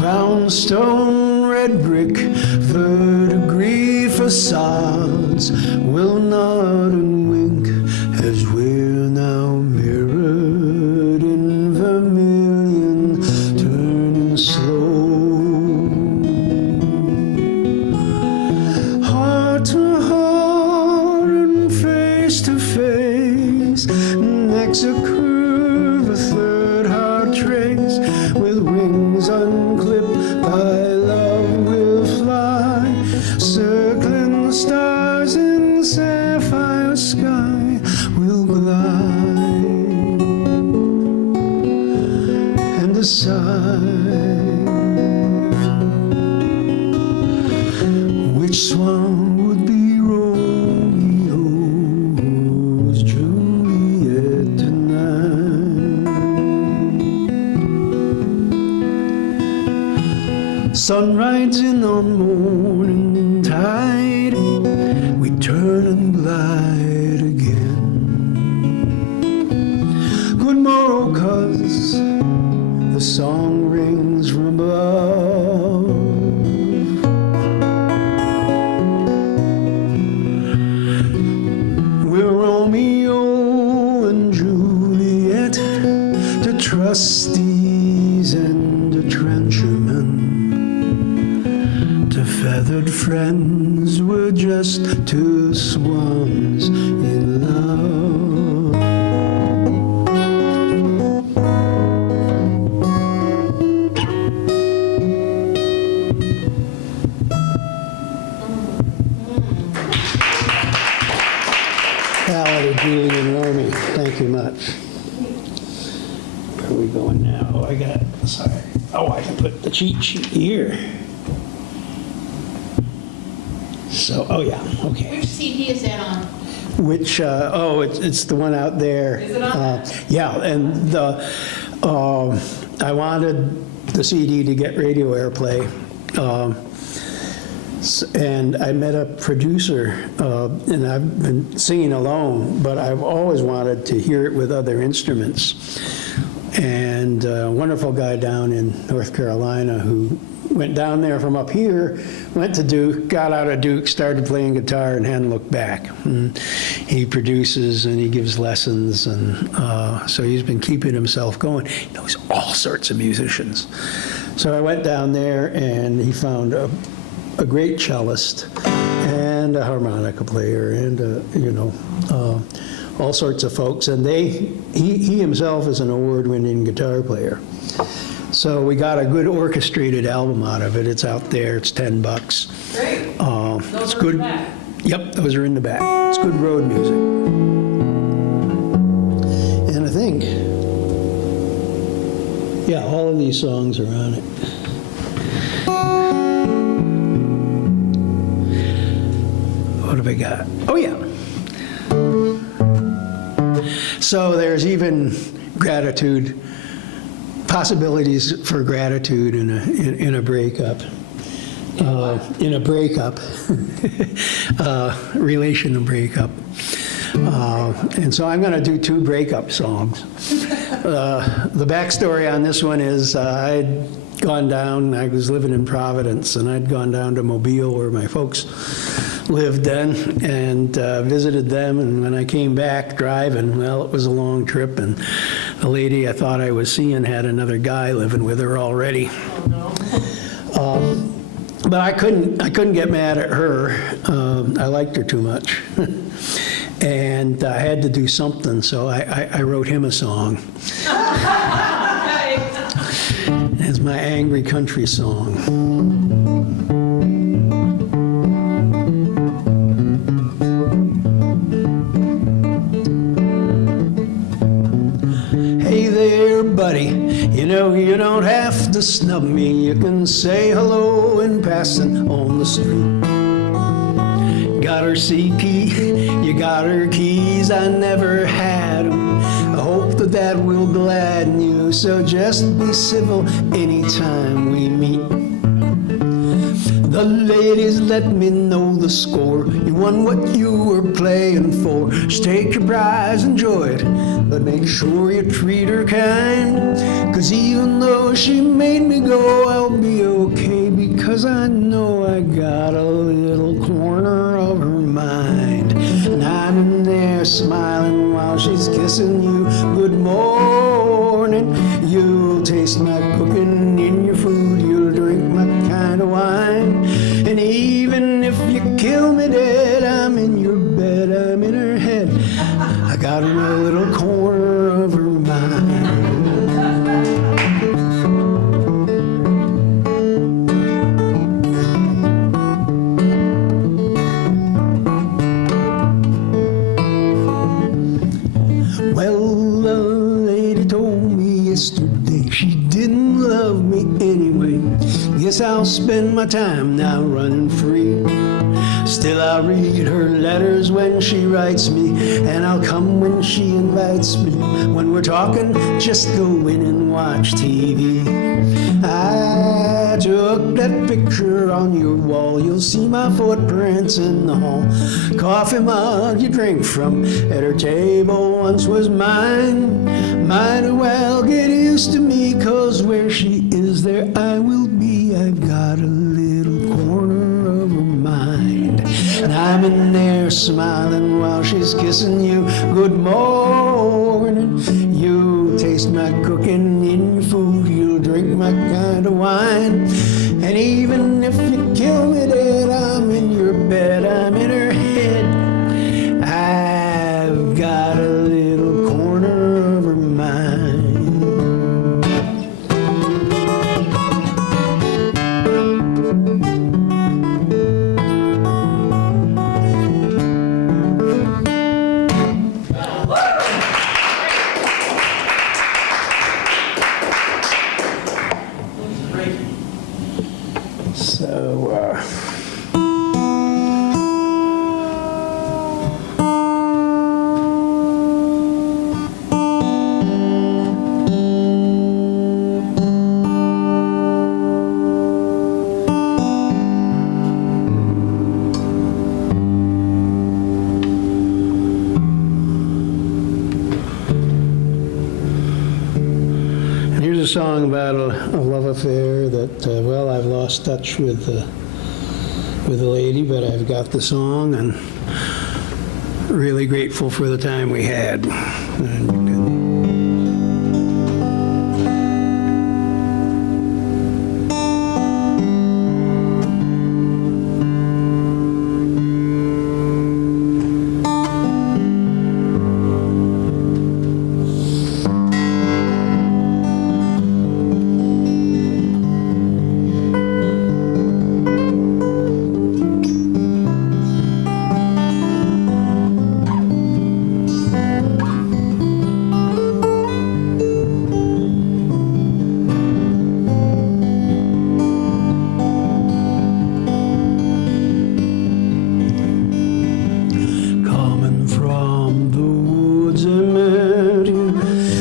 Brownstone, red brick, verdigris facades will nod and wink as we're now mirrored in vermilion, turning slow. Heart to heart and face to face, necks a curve, a third heart trace, with wings unclipped by love will fly, circling the stars in sapphire sky will glide, and decide which swan would be Romeo's Juliet tonight. sun rising on morning tide, we turn and glide again. Good morrow, 'cause the song rings from above. We're Romeo and Juliet, the trustees and the trenchermen, the feathered friends, we're just two swans in love. Ballad of Julie and Romy. Thank you much. Where are we going now? Oh, I got, sorry. Oh, I can put the cheat sheet here. So, oh yeah, okay. Which CD is that on? Which, it's the one out there. Is it on? Yeah, and I wanted the CD to get radio airplay. And I met a producer, and I've been singing alone, but I've always wanted to hear it with other instruments. And a wonderful guy down in North Carolina who went down there from up here, went to Duke, got out of Duke, started playing guitar, and hadn't looked back. And he produces and he gives lessons, and so he's been keeping himself going. He knows all sorts of musicians. So I went down there, and he found a great cellist and a harmonica player and all sorts of folks, and he himself is an award-winning guitar player. So we got a good orchestrated album out of it. It's out there. It's $10. Great. It's good. Yep, those are in the back. It's good road music. And I think, yeah, all of these songs are on it. What have I got? Oh, yeah. So there's even gratitude, possibilities for gratitude in a breakup. Relation breakup. And so I'm going to do 2 breakup songs. The backstory on this one is I'd gone down, I was living in Providence, and I'd gone down to Mobile where my folks lived then, and visited them. And when I came back driving, well, it was a long trip, and the lady I thought I was seeing had another guy living with her already. But I couldn't get mad at her. I liked her too much. And I had to do something, so I wrote him a song. It's my angry country song. Hey there, buddy, you know you don't have to snub me. You can say hello in passing on the street. Got her C-key, you got her keys, I never had 'em. I hope that will gladden you, so just be civil anytime we meet. The ladies let me know the score. You won what you were playing for. Just take your prize, enjoy it, but make sure you treat her kind. 'Cause even though she made me go, I'll be okay, because I know I got a little corner of her mind. And I'm in there smiling while she's kissing you. Good morning. You'll taste my cooking in your food. You'll drink my kind of wine. And even if you kill me dead, I'm in your bed, I'm in her head. I got her in a little corner of her mind. Well, the lady told me yesterday she didn't love me anyway. Guess I'll spend my time now running free. Still I'll read her letters when she writes me, and I'll come when she invites me. When we're talking, just go in and watch TV. I took that picture on your wall. You'll see my footprints in the hall. Coffee mug you drink from at her table once was mine. Might as well get used to me, 'cause where she is, there I will be. I've got a little corner of her mind. And I'm in there smiling while she's kissing you. Good morning. You'll taste my cooking in your food. You'll drink my kind of wine. And even if you kill me dead, I'm in your bed, I'm in her head. I've got a little corner of her mind. So, here's a song about a love affair that, well, I've lost touch with the lady, but I've got the song and really grateful for the time we had.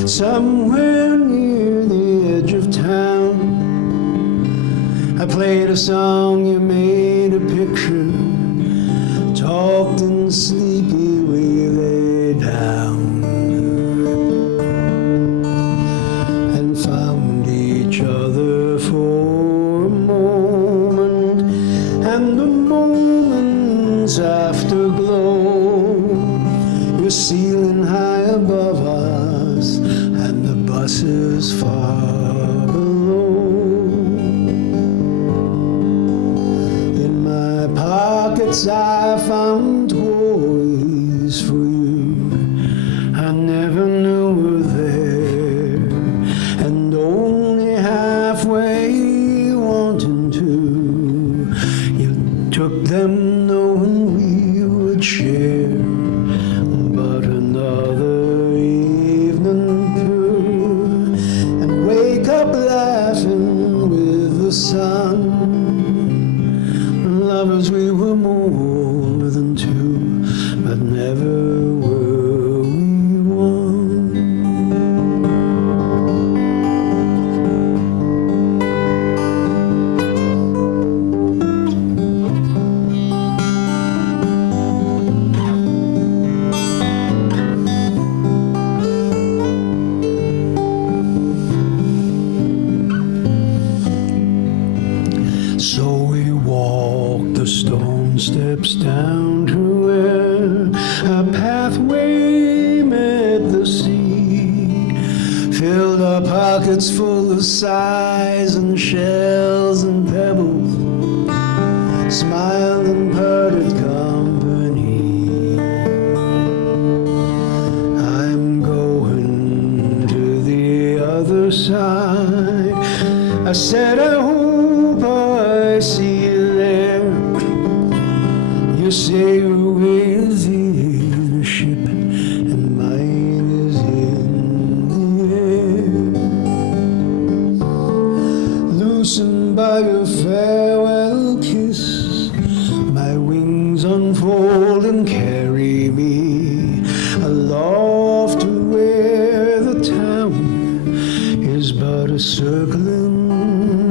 Somewhere near the edge of town, I played a song, you made a picture, talked in sleepy, we lay down and found each other for a moment, and the moment's afterglow, you're ceiling high above us, and the bus is far below. In my pockets I found toys for you I never knew were there, and only halfway wanting to, you took them knowing we would share. But another evening through, and wake up laughing with the sun. Lovers we were more than two, but never were we one. So we walked the stone steps down to where a pathway met the sea, filled our pockets full of sighs and shells and pebbles, smiled and parted company. I'm going to the other side, I said, I hope I see you there. You say your way is in a ship and mine is in the air. Loosened by your farewell kiss, my wings unfold and carry me aloft to where the town is but a circling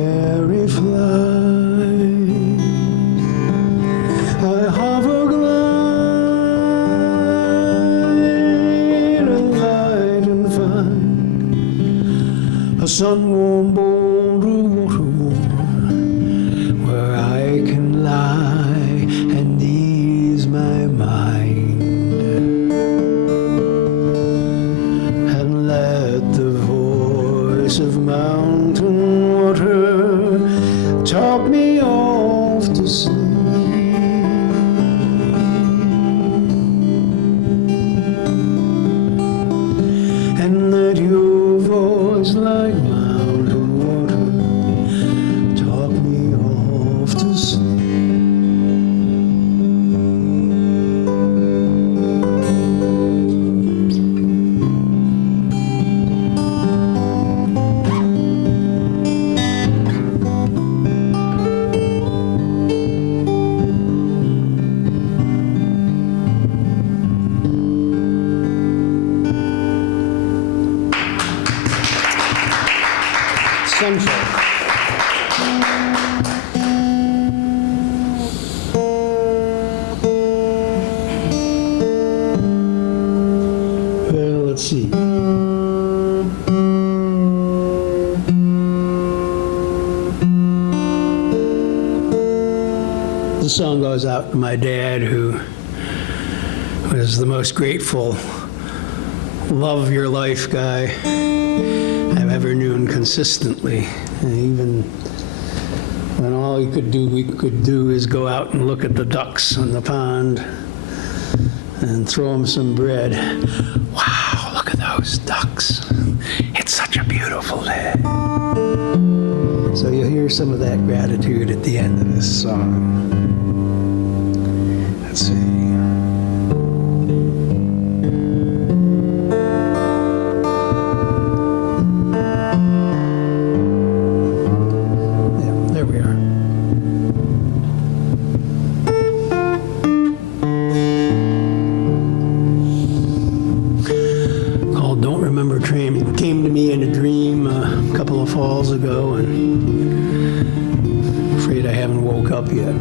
airy flight. I hover glide and light and find a sun-warm boulder water warm where I can lie and ease my mind and let the voice of mountain water talk me off to sleep. And let your voice like mountain water talk me off to sleep. Sunshine. Well, let's see. The song goes out to my dad, who was the most grateful, love your life guy I've ever known consistently. And even when all we could do is go out and look at the ducks on the pond and throw them some bread. Wow, look at those ducks. It's such a beautiful day. So you'll hear some of that gratitude at the end of this song. Let's see. Came to me in a dream a couple of falls ago, and I'm afraid I haven't woke up yet.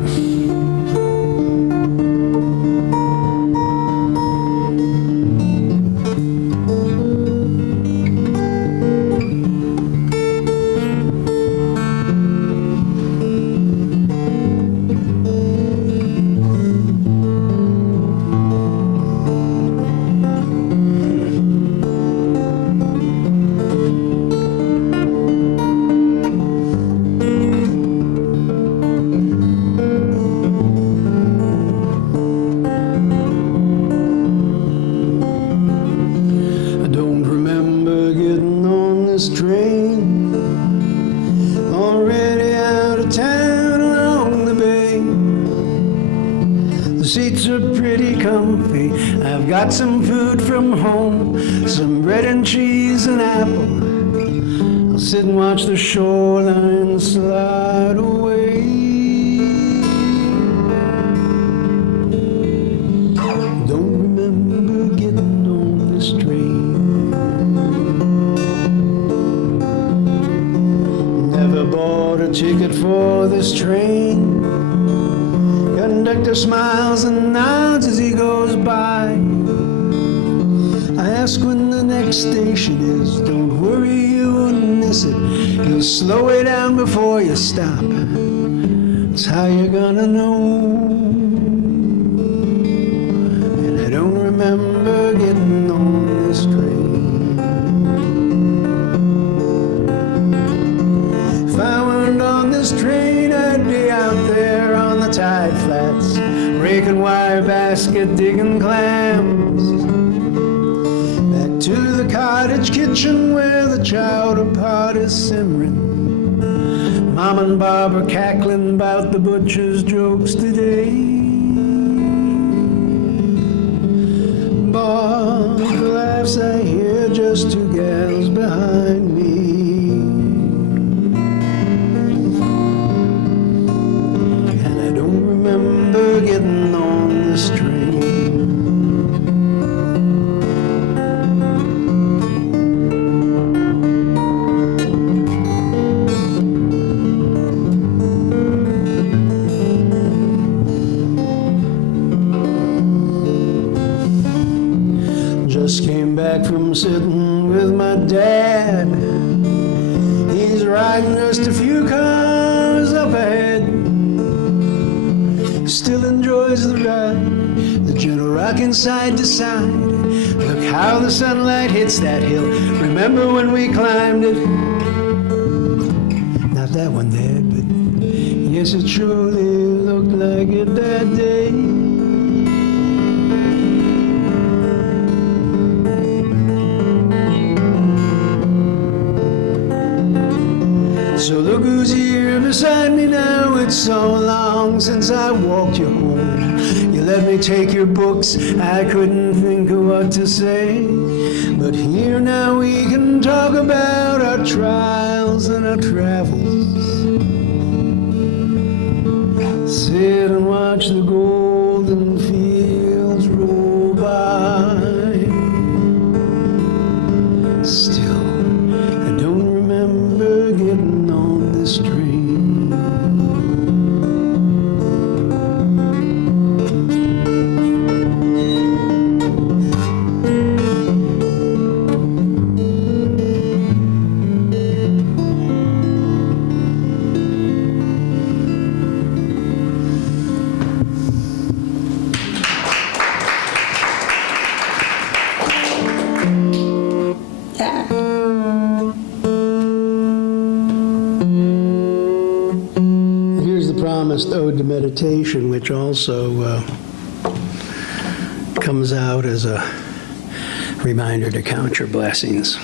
Train already out of town along the bay. The seats are pretty comfy. I've got some food from home, some bread and cheese and apple. I'll sit and watch the shoreline slide away. Don't remember getting on this train. Bought a ticket for this train. Conductor smiles and nods as he goes by. I ask when the next station is. Don't worry, you won't miss it. He'll slow it down before you stop. That's how you're gonna know. And I don't remember getting on this train. If I weren't on this train, I'd be out there on the tide flats, raking wire basket, digging clams. Back to the cottage kitchen where the chowder pot is simmering. Mom and Bob are cackling about the butcher's jokes today. Bob laughs, I hear just two gals behind me. Remember getting on this train. sitting with my dad. He's riding just a few cars up ahead. Still enjoys the ride, the gentle rocking side to side. Look how the sunlight hits that hill. Remember when we climbed it? Not that one there, but yes, it surely looked like it that day. So look who's here beside me now. It's so long since I walked you home. You let me take your books. I couldn't think of what to say. But here now we can talk about our trials and our travels. Sit and watch the golden fields roll by. Still, I don't remember getting on this train. Here's the promised ode to meditation, which also comes out as a reminder to count your blessings.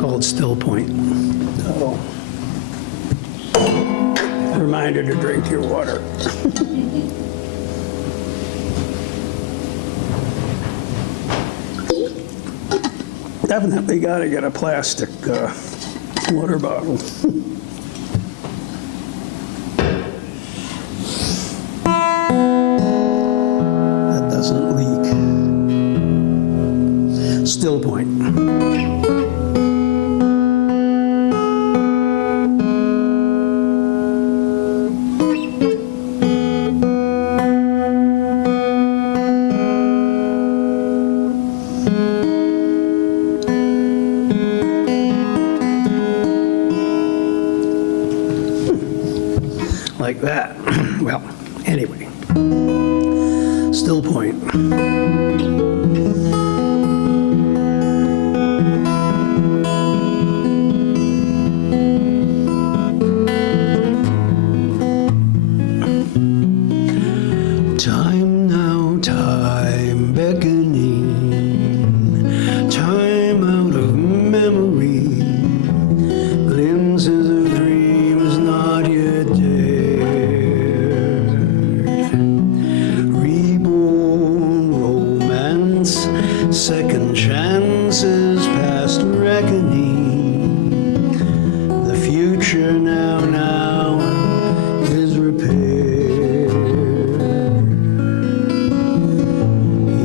Called Still Point. Oh. Reminder to drink your water. Definitely got to get a plastic water bottle. That doesn't leak. Still point. Like that. Well, anyway. Still point. Time now, time beckoning, time out of memory, glimpses of dreams not yet dared, reborn romance, second chances past reckoning, the future now is repaired.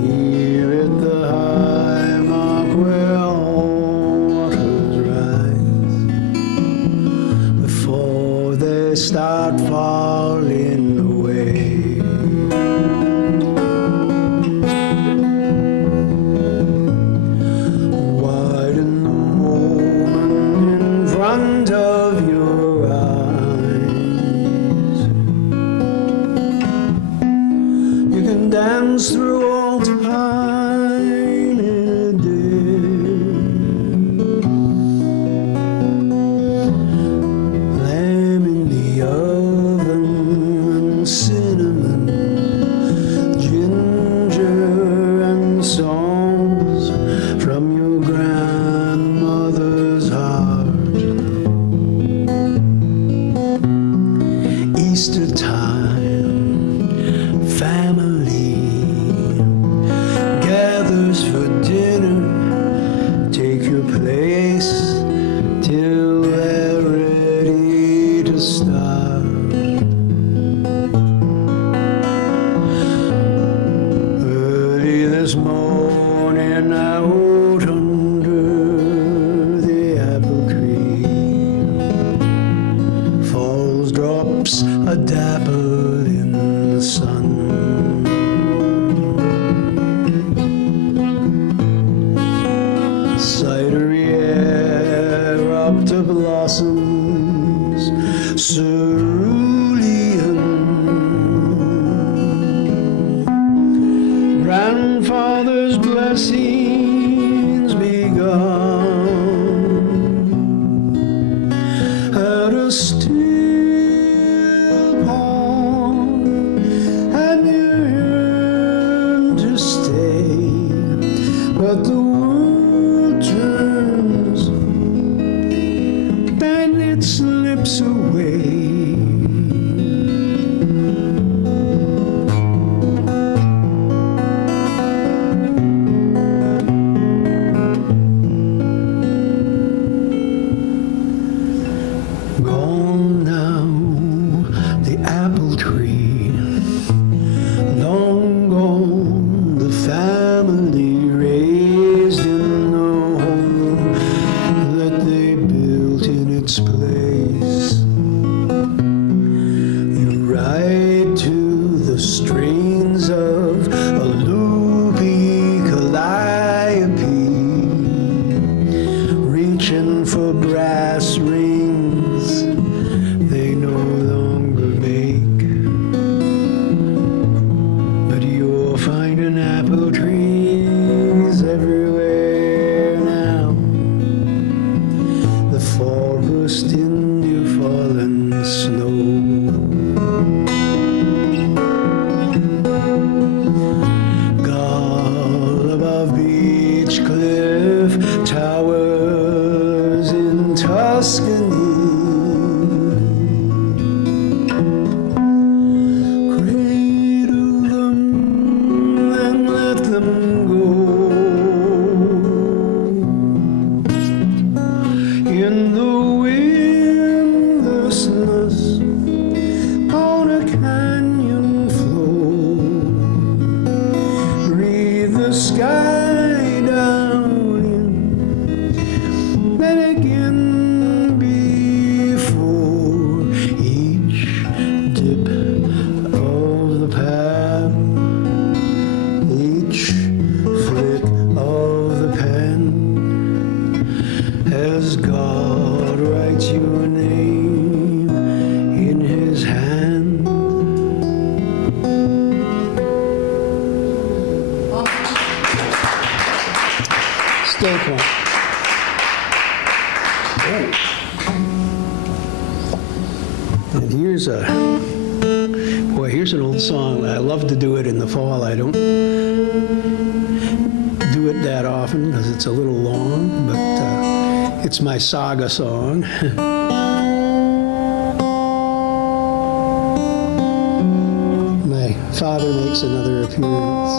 Here at the high mark where all waters rise, before they start falling away. Widen the moment in front of your eyes. You can dance through all time in a day. Lamb in the oven and cinnamon, ginger and songs from your grandmother's heart. Easter time, family gathers for dinner. Take your place till they're ready to start. Early this morning I out under the apple tree. Falls drops a dapple in the sun. blossoms cerulean. Grandfather's blessings be gone. Out of still pond and yearn to stay, but the world turns and it slips away. Gone now, the apple tree, long gone, the family raised in the home that they built in its place. You ride to the strains of a loopy calliope, reaching for brass rings they no longer make. But you'll find an apple trees everywhere now. The forest in new fallen snow. Gull above beach cliff towers in Tuscany. Cradle them and let them go. In the windlessness on a canyon floor, breathe the sky down in, then again before each dip of the path, each flick of the pen, as God writes your name in his hand. Still point. And here's an old song. I love to do it in the fall. I don't do it that often because it's a little long, but it's my saga song. My father makes another appearance.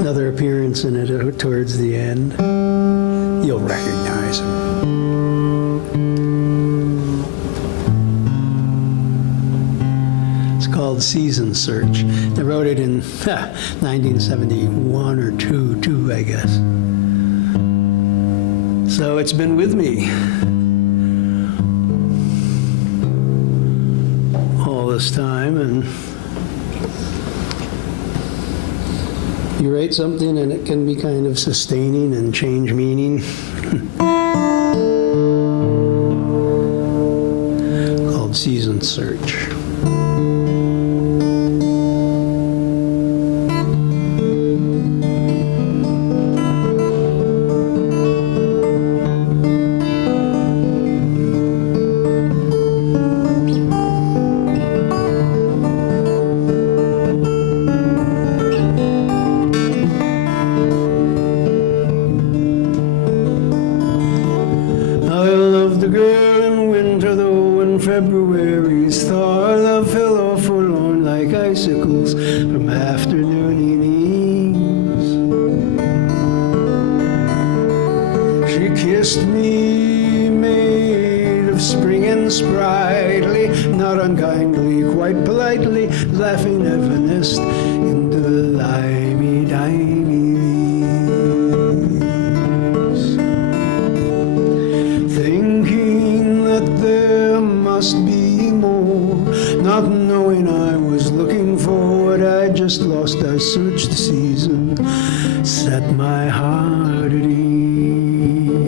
Another appearance in it towards the end. You'll recognize him. It's called Season Search. I wrote it in 1971 or two, I guess. So it's been with me all this time, and you write something and it can be kind of sustaining and change meaning. Called Season Search. February's thaw, the pillow forlorn like icicles from afternoon evenings. She kissed me, made of spring and sprightly, not unkindly, quite politely, laughing evanesced into the limey-dimey leaves. Thinking that there must be more, not knowing I was looking for what I just lost. I searched the season, set my heart at ease.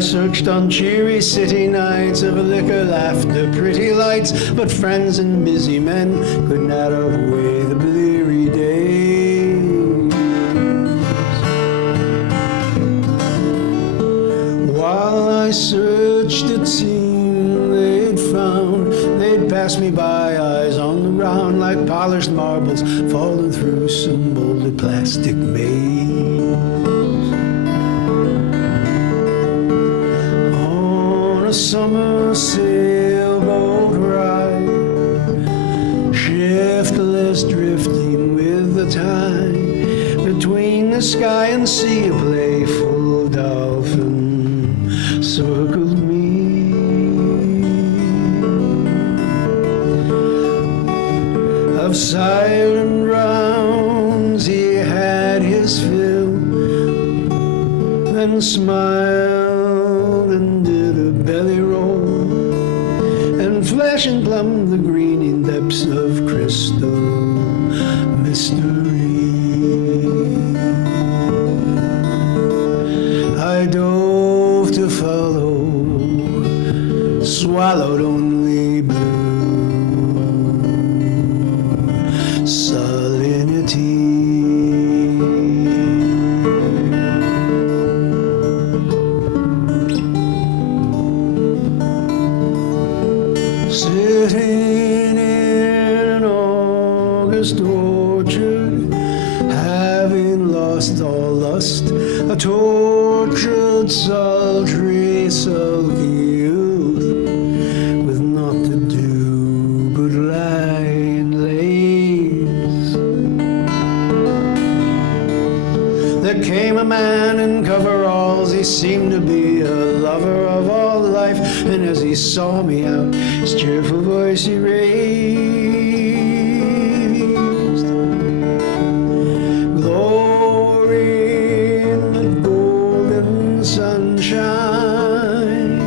I searched on cheery city nights of liquor, laughter, pretty lights, but friends and busy men could not outweigh the bleary days. While I searched, it seemed they'd found, they'd pass me by, eyes on the ground, like polished marbles falling through some molded plastic maze. On a summer sailboat ride, shiftless drifting with the tide, between the sky and sea a playful dolphin circled me. Of silent rounds he had his fill, then smiled and did a belly roll, and flesh and plumbed the greening depths of crystal mystery. I dove to follow, swallowed only blue salinity. Sitting in an August orchard, having lost all lust, a tortured, sultry, sulky youth, with naught to do but lie and laze. There came a man in coveralls, he seemed to be a lover of all life, and as he saw me out, his cheerful voice he raised. Glory in the golden sunshine,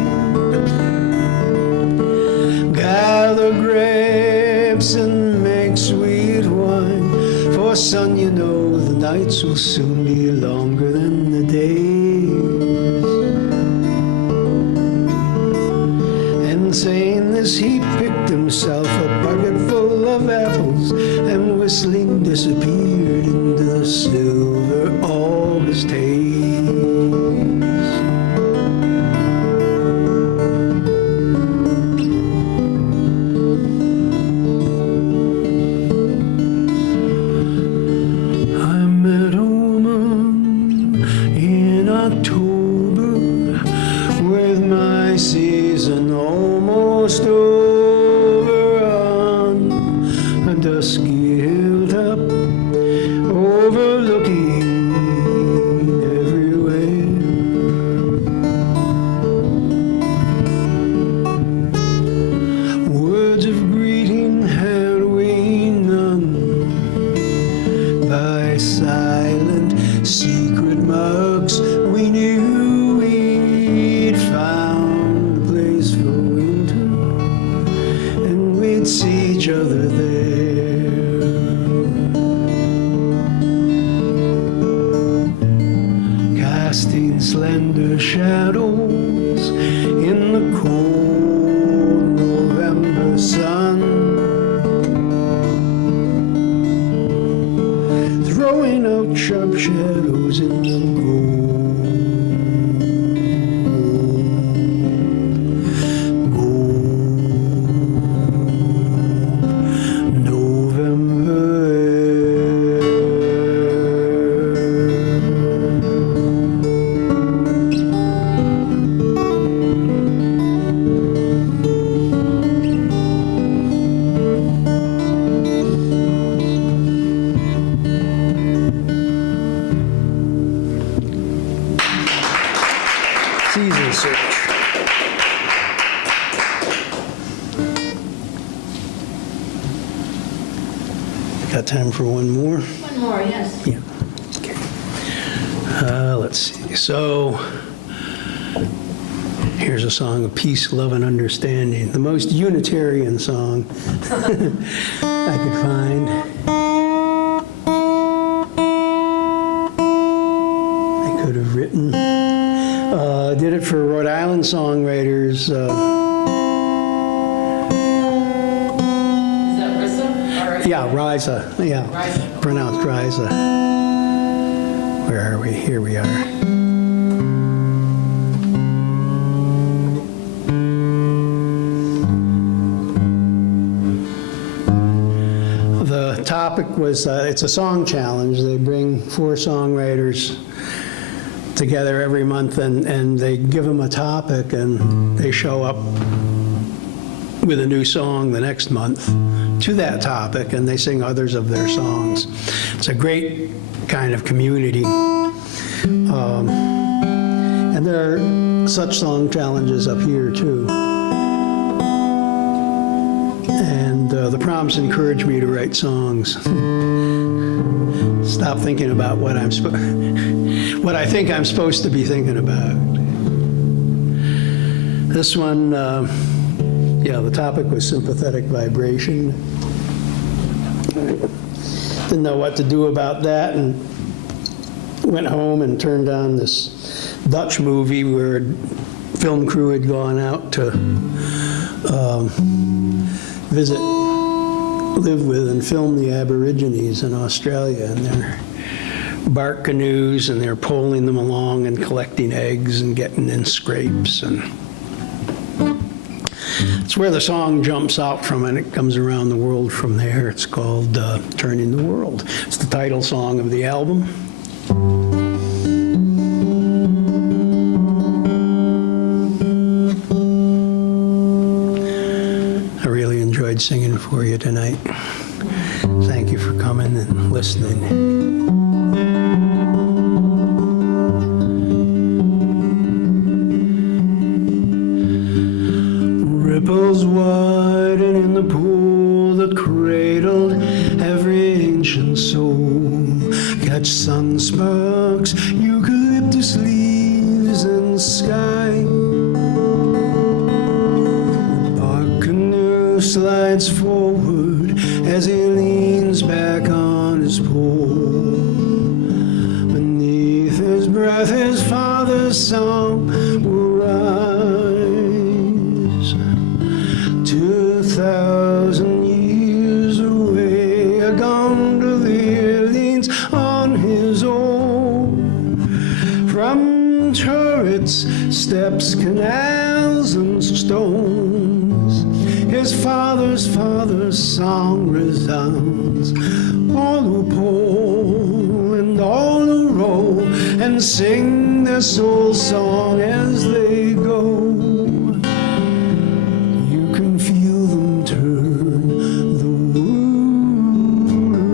gather grapes and make sweet wine, for son, you know the nights will soon be longer than the days. And saying this, he picked himself a bucket full of apples, and whistling disappeared into the silver August haze. I met a woman in October, with my season almost over, on a dusky hilltop overlooking everywhere. Words of greeting had we none, by silent secret marks we knew we'd found a place for winter, and we'd see each other there. Casting slender shadows in the cold November sun, throwing out sharp shadows in the gold November season search. Got time for one more? One more, yes. Yeah. Okay. Let's see. So here's a song of peace, love, and understanding. The most Unitarian song I could find. I could have written. Did it for Rhode songwriters. Is that Rissa? Yeah, Riza. Yeah, pronounced Riza. Where are we? Here we are. The topic was, it's a song challenge. They bring 4 songwriters together every month, and they give them a topic, and they show up with a new song the next month to that topic, and they sing others of their songs. It's a great kind of community. And there are such song challenges up here, too. And the prompts encourage me to write songs. Stop thinking about what I think I'm supposed to be thinking about. This one, the topic was sympathetic vibration. Didn't know what to do about that, and went home and turned on this Dutch movie where a film crew had gone out to live with and film the Aborigines in Australia, and their bark canoes, and they're poling them along and collecting eggs and getting in scrapes, and it's where the song jumps out from, and it comes around the world from there. It's called Turning the World. It's the title song of the album. I really enjoyed singing for you tonight. Thank you for coming and listening. Ripples widen in the pool that cradled every ancient soul. Catch sun sparks, eucalyptus leaves and sky. The bark canoe slides forward as he leans back on his pole. Beneath his breath, his father's song will rise. 2,000 years away, a gondolier leans on his oar. From turrets, steps, canals, and stones, his father's song resounds. All who pull and all who row and sing their soul song as they go. You can feel them turn the world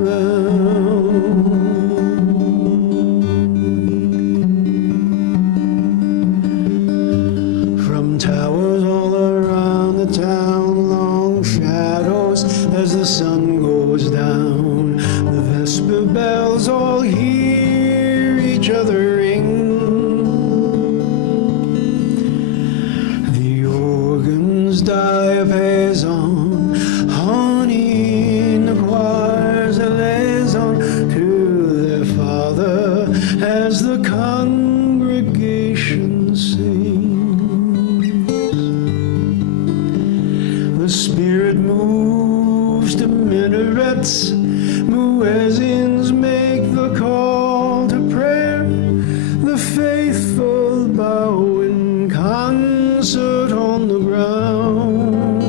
around. From towers all around the town, long shadows as the sun goes down. The vesper bells all hear each other ring. The organs diapason, honey in the choirs a liaison to their father as the congregation sings. The spirit moves to minarets, muezzins make the call to prayer. The faithful bow in concert on the ground.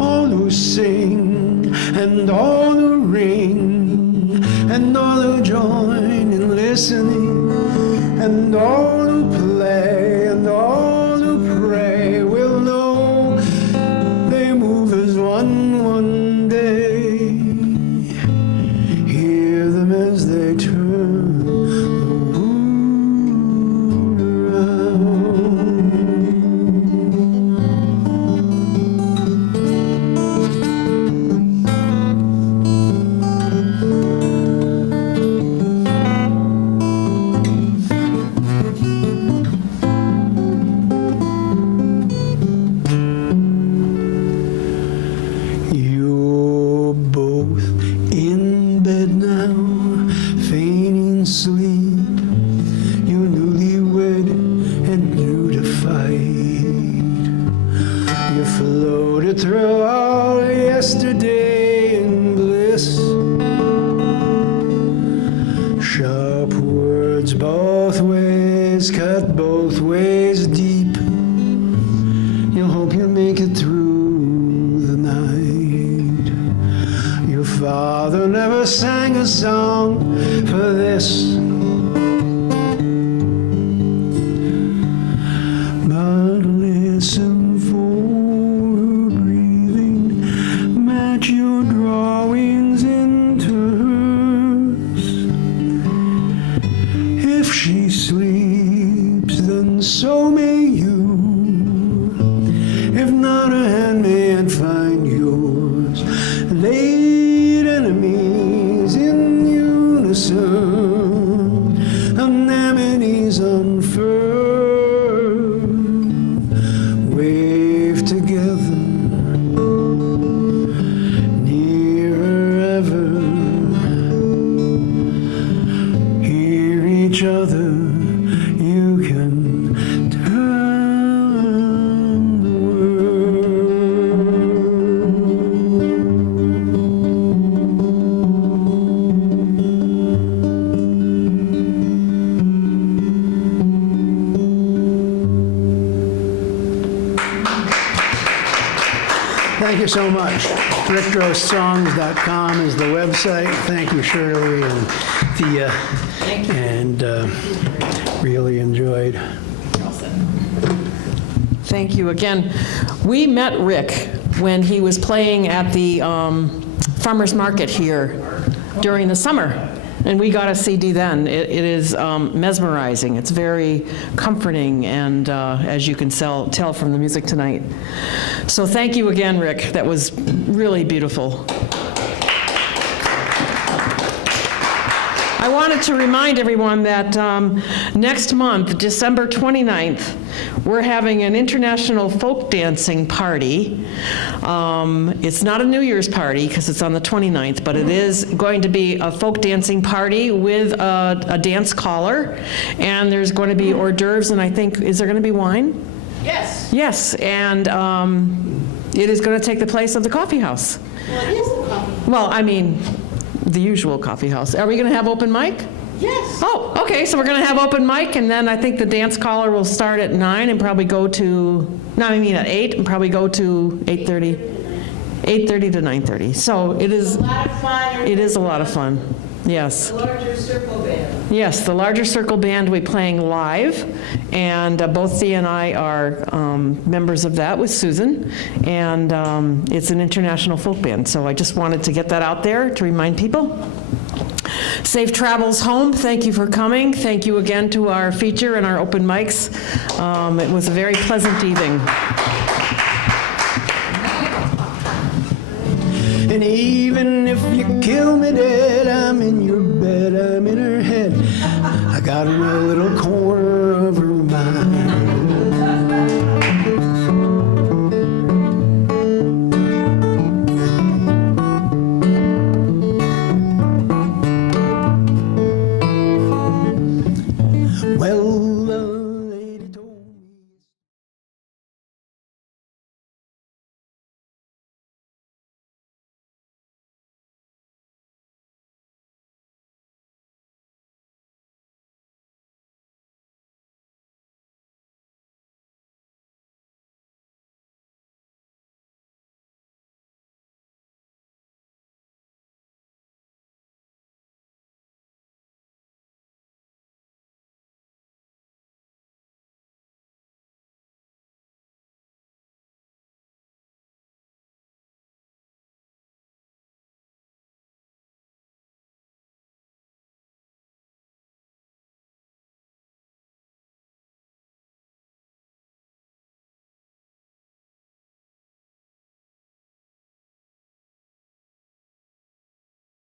All who sing and all who ring and all who join in listening and all who play and all who pray will know they move as one day. Hear them as they turn the world around. You floated through all yesterday in bliss. Sharp words both ways, cut both ways deep. You'll hope you make it through the night. Your father never sang a song for this. But listen for her breathing, match your drawings into hers. If she sleeps, then so may you. If not, a hand may find yours. Late enemies in unison, anemones unfurled, wave together, nearer ever, hear each other, you can turn the Thank you so much. RicDrostSongs.com is the website. Thank you, Shirley and Thea. And really enjoyed. Thank you again. We met Rick when he was playing at the farmer's market here during the summer, and we got a CD then. It is mesmerizing. It's very comforting, and as you can tell from the music tonight. So thank you again, Rick. That was really beautiful. I wanted to remind everyone that next month, December 29th, we're having an international folk dancing party. It's not a New Year's party because it's on the 29th, but it is going to be a folk dancing party with a dance caller, and there's going to be hors d'oeuvres, and I think, is there going to be wine? Yes. Yes, and it is going to take the place of the Coffeehouse. Well, it is a coffee. Well, I mean, the usual Coffeehouse. Are we going to have open mic? Yes. Oh, okay, so we're going to have open mic, and then I think the dance caller will start at 9 and probably go to, no, I mean at 8 and probably go to 8:30. 8:30 to 9:30. So it is, A lot of fun. it is a lot of fun. Yes. Larger circle band. Yes, the Larger Circle Band will be playing live, and both Thea and I are members of that with Susan, and it's an international folk band, so I just wanted to get that out there to remind people. Safe travels home. Thank you for coming. Thank you again to our feature and our open mics. It was a very pleasant evening. And even if you kill me dead, I'm in your bed, I'm in her head. I got an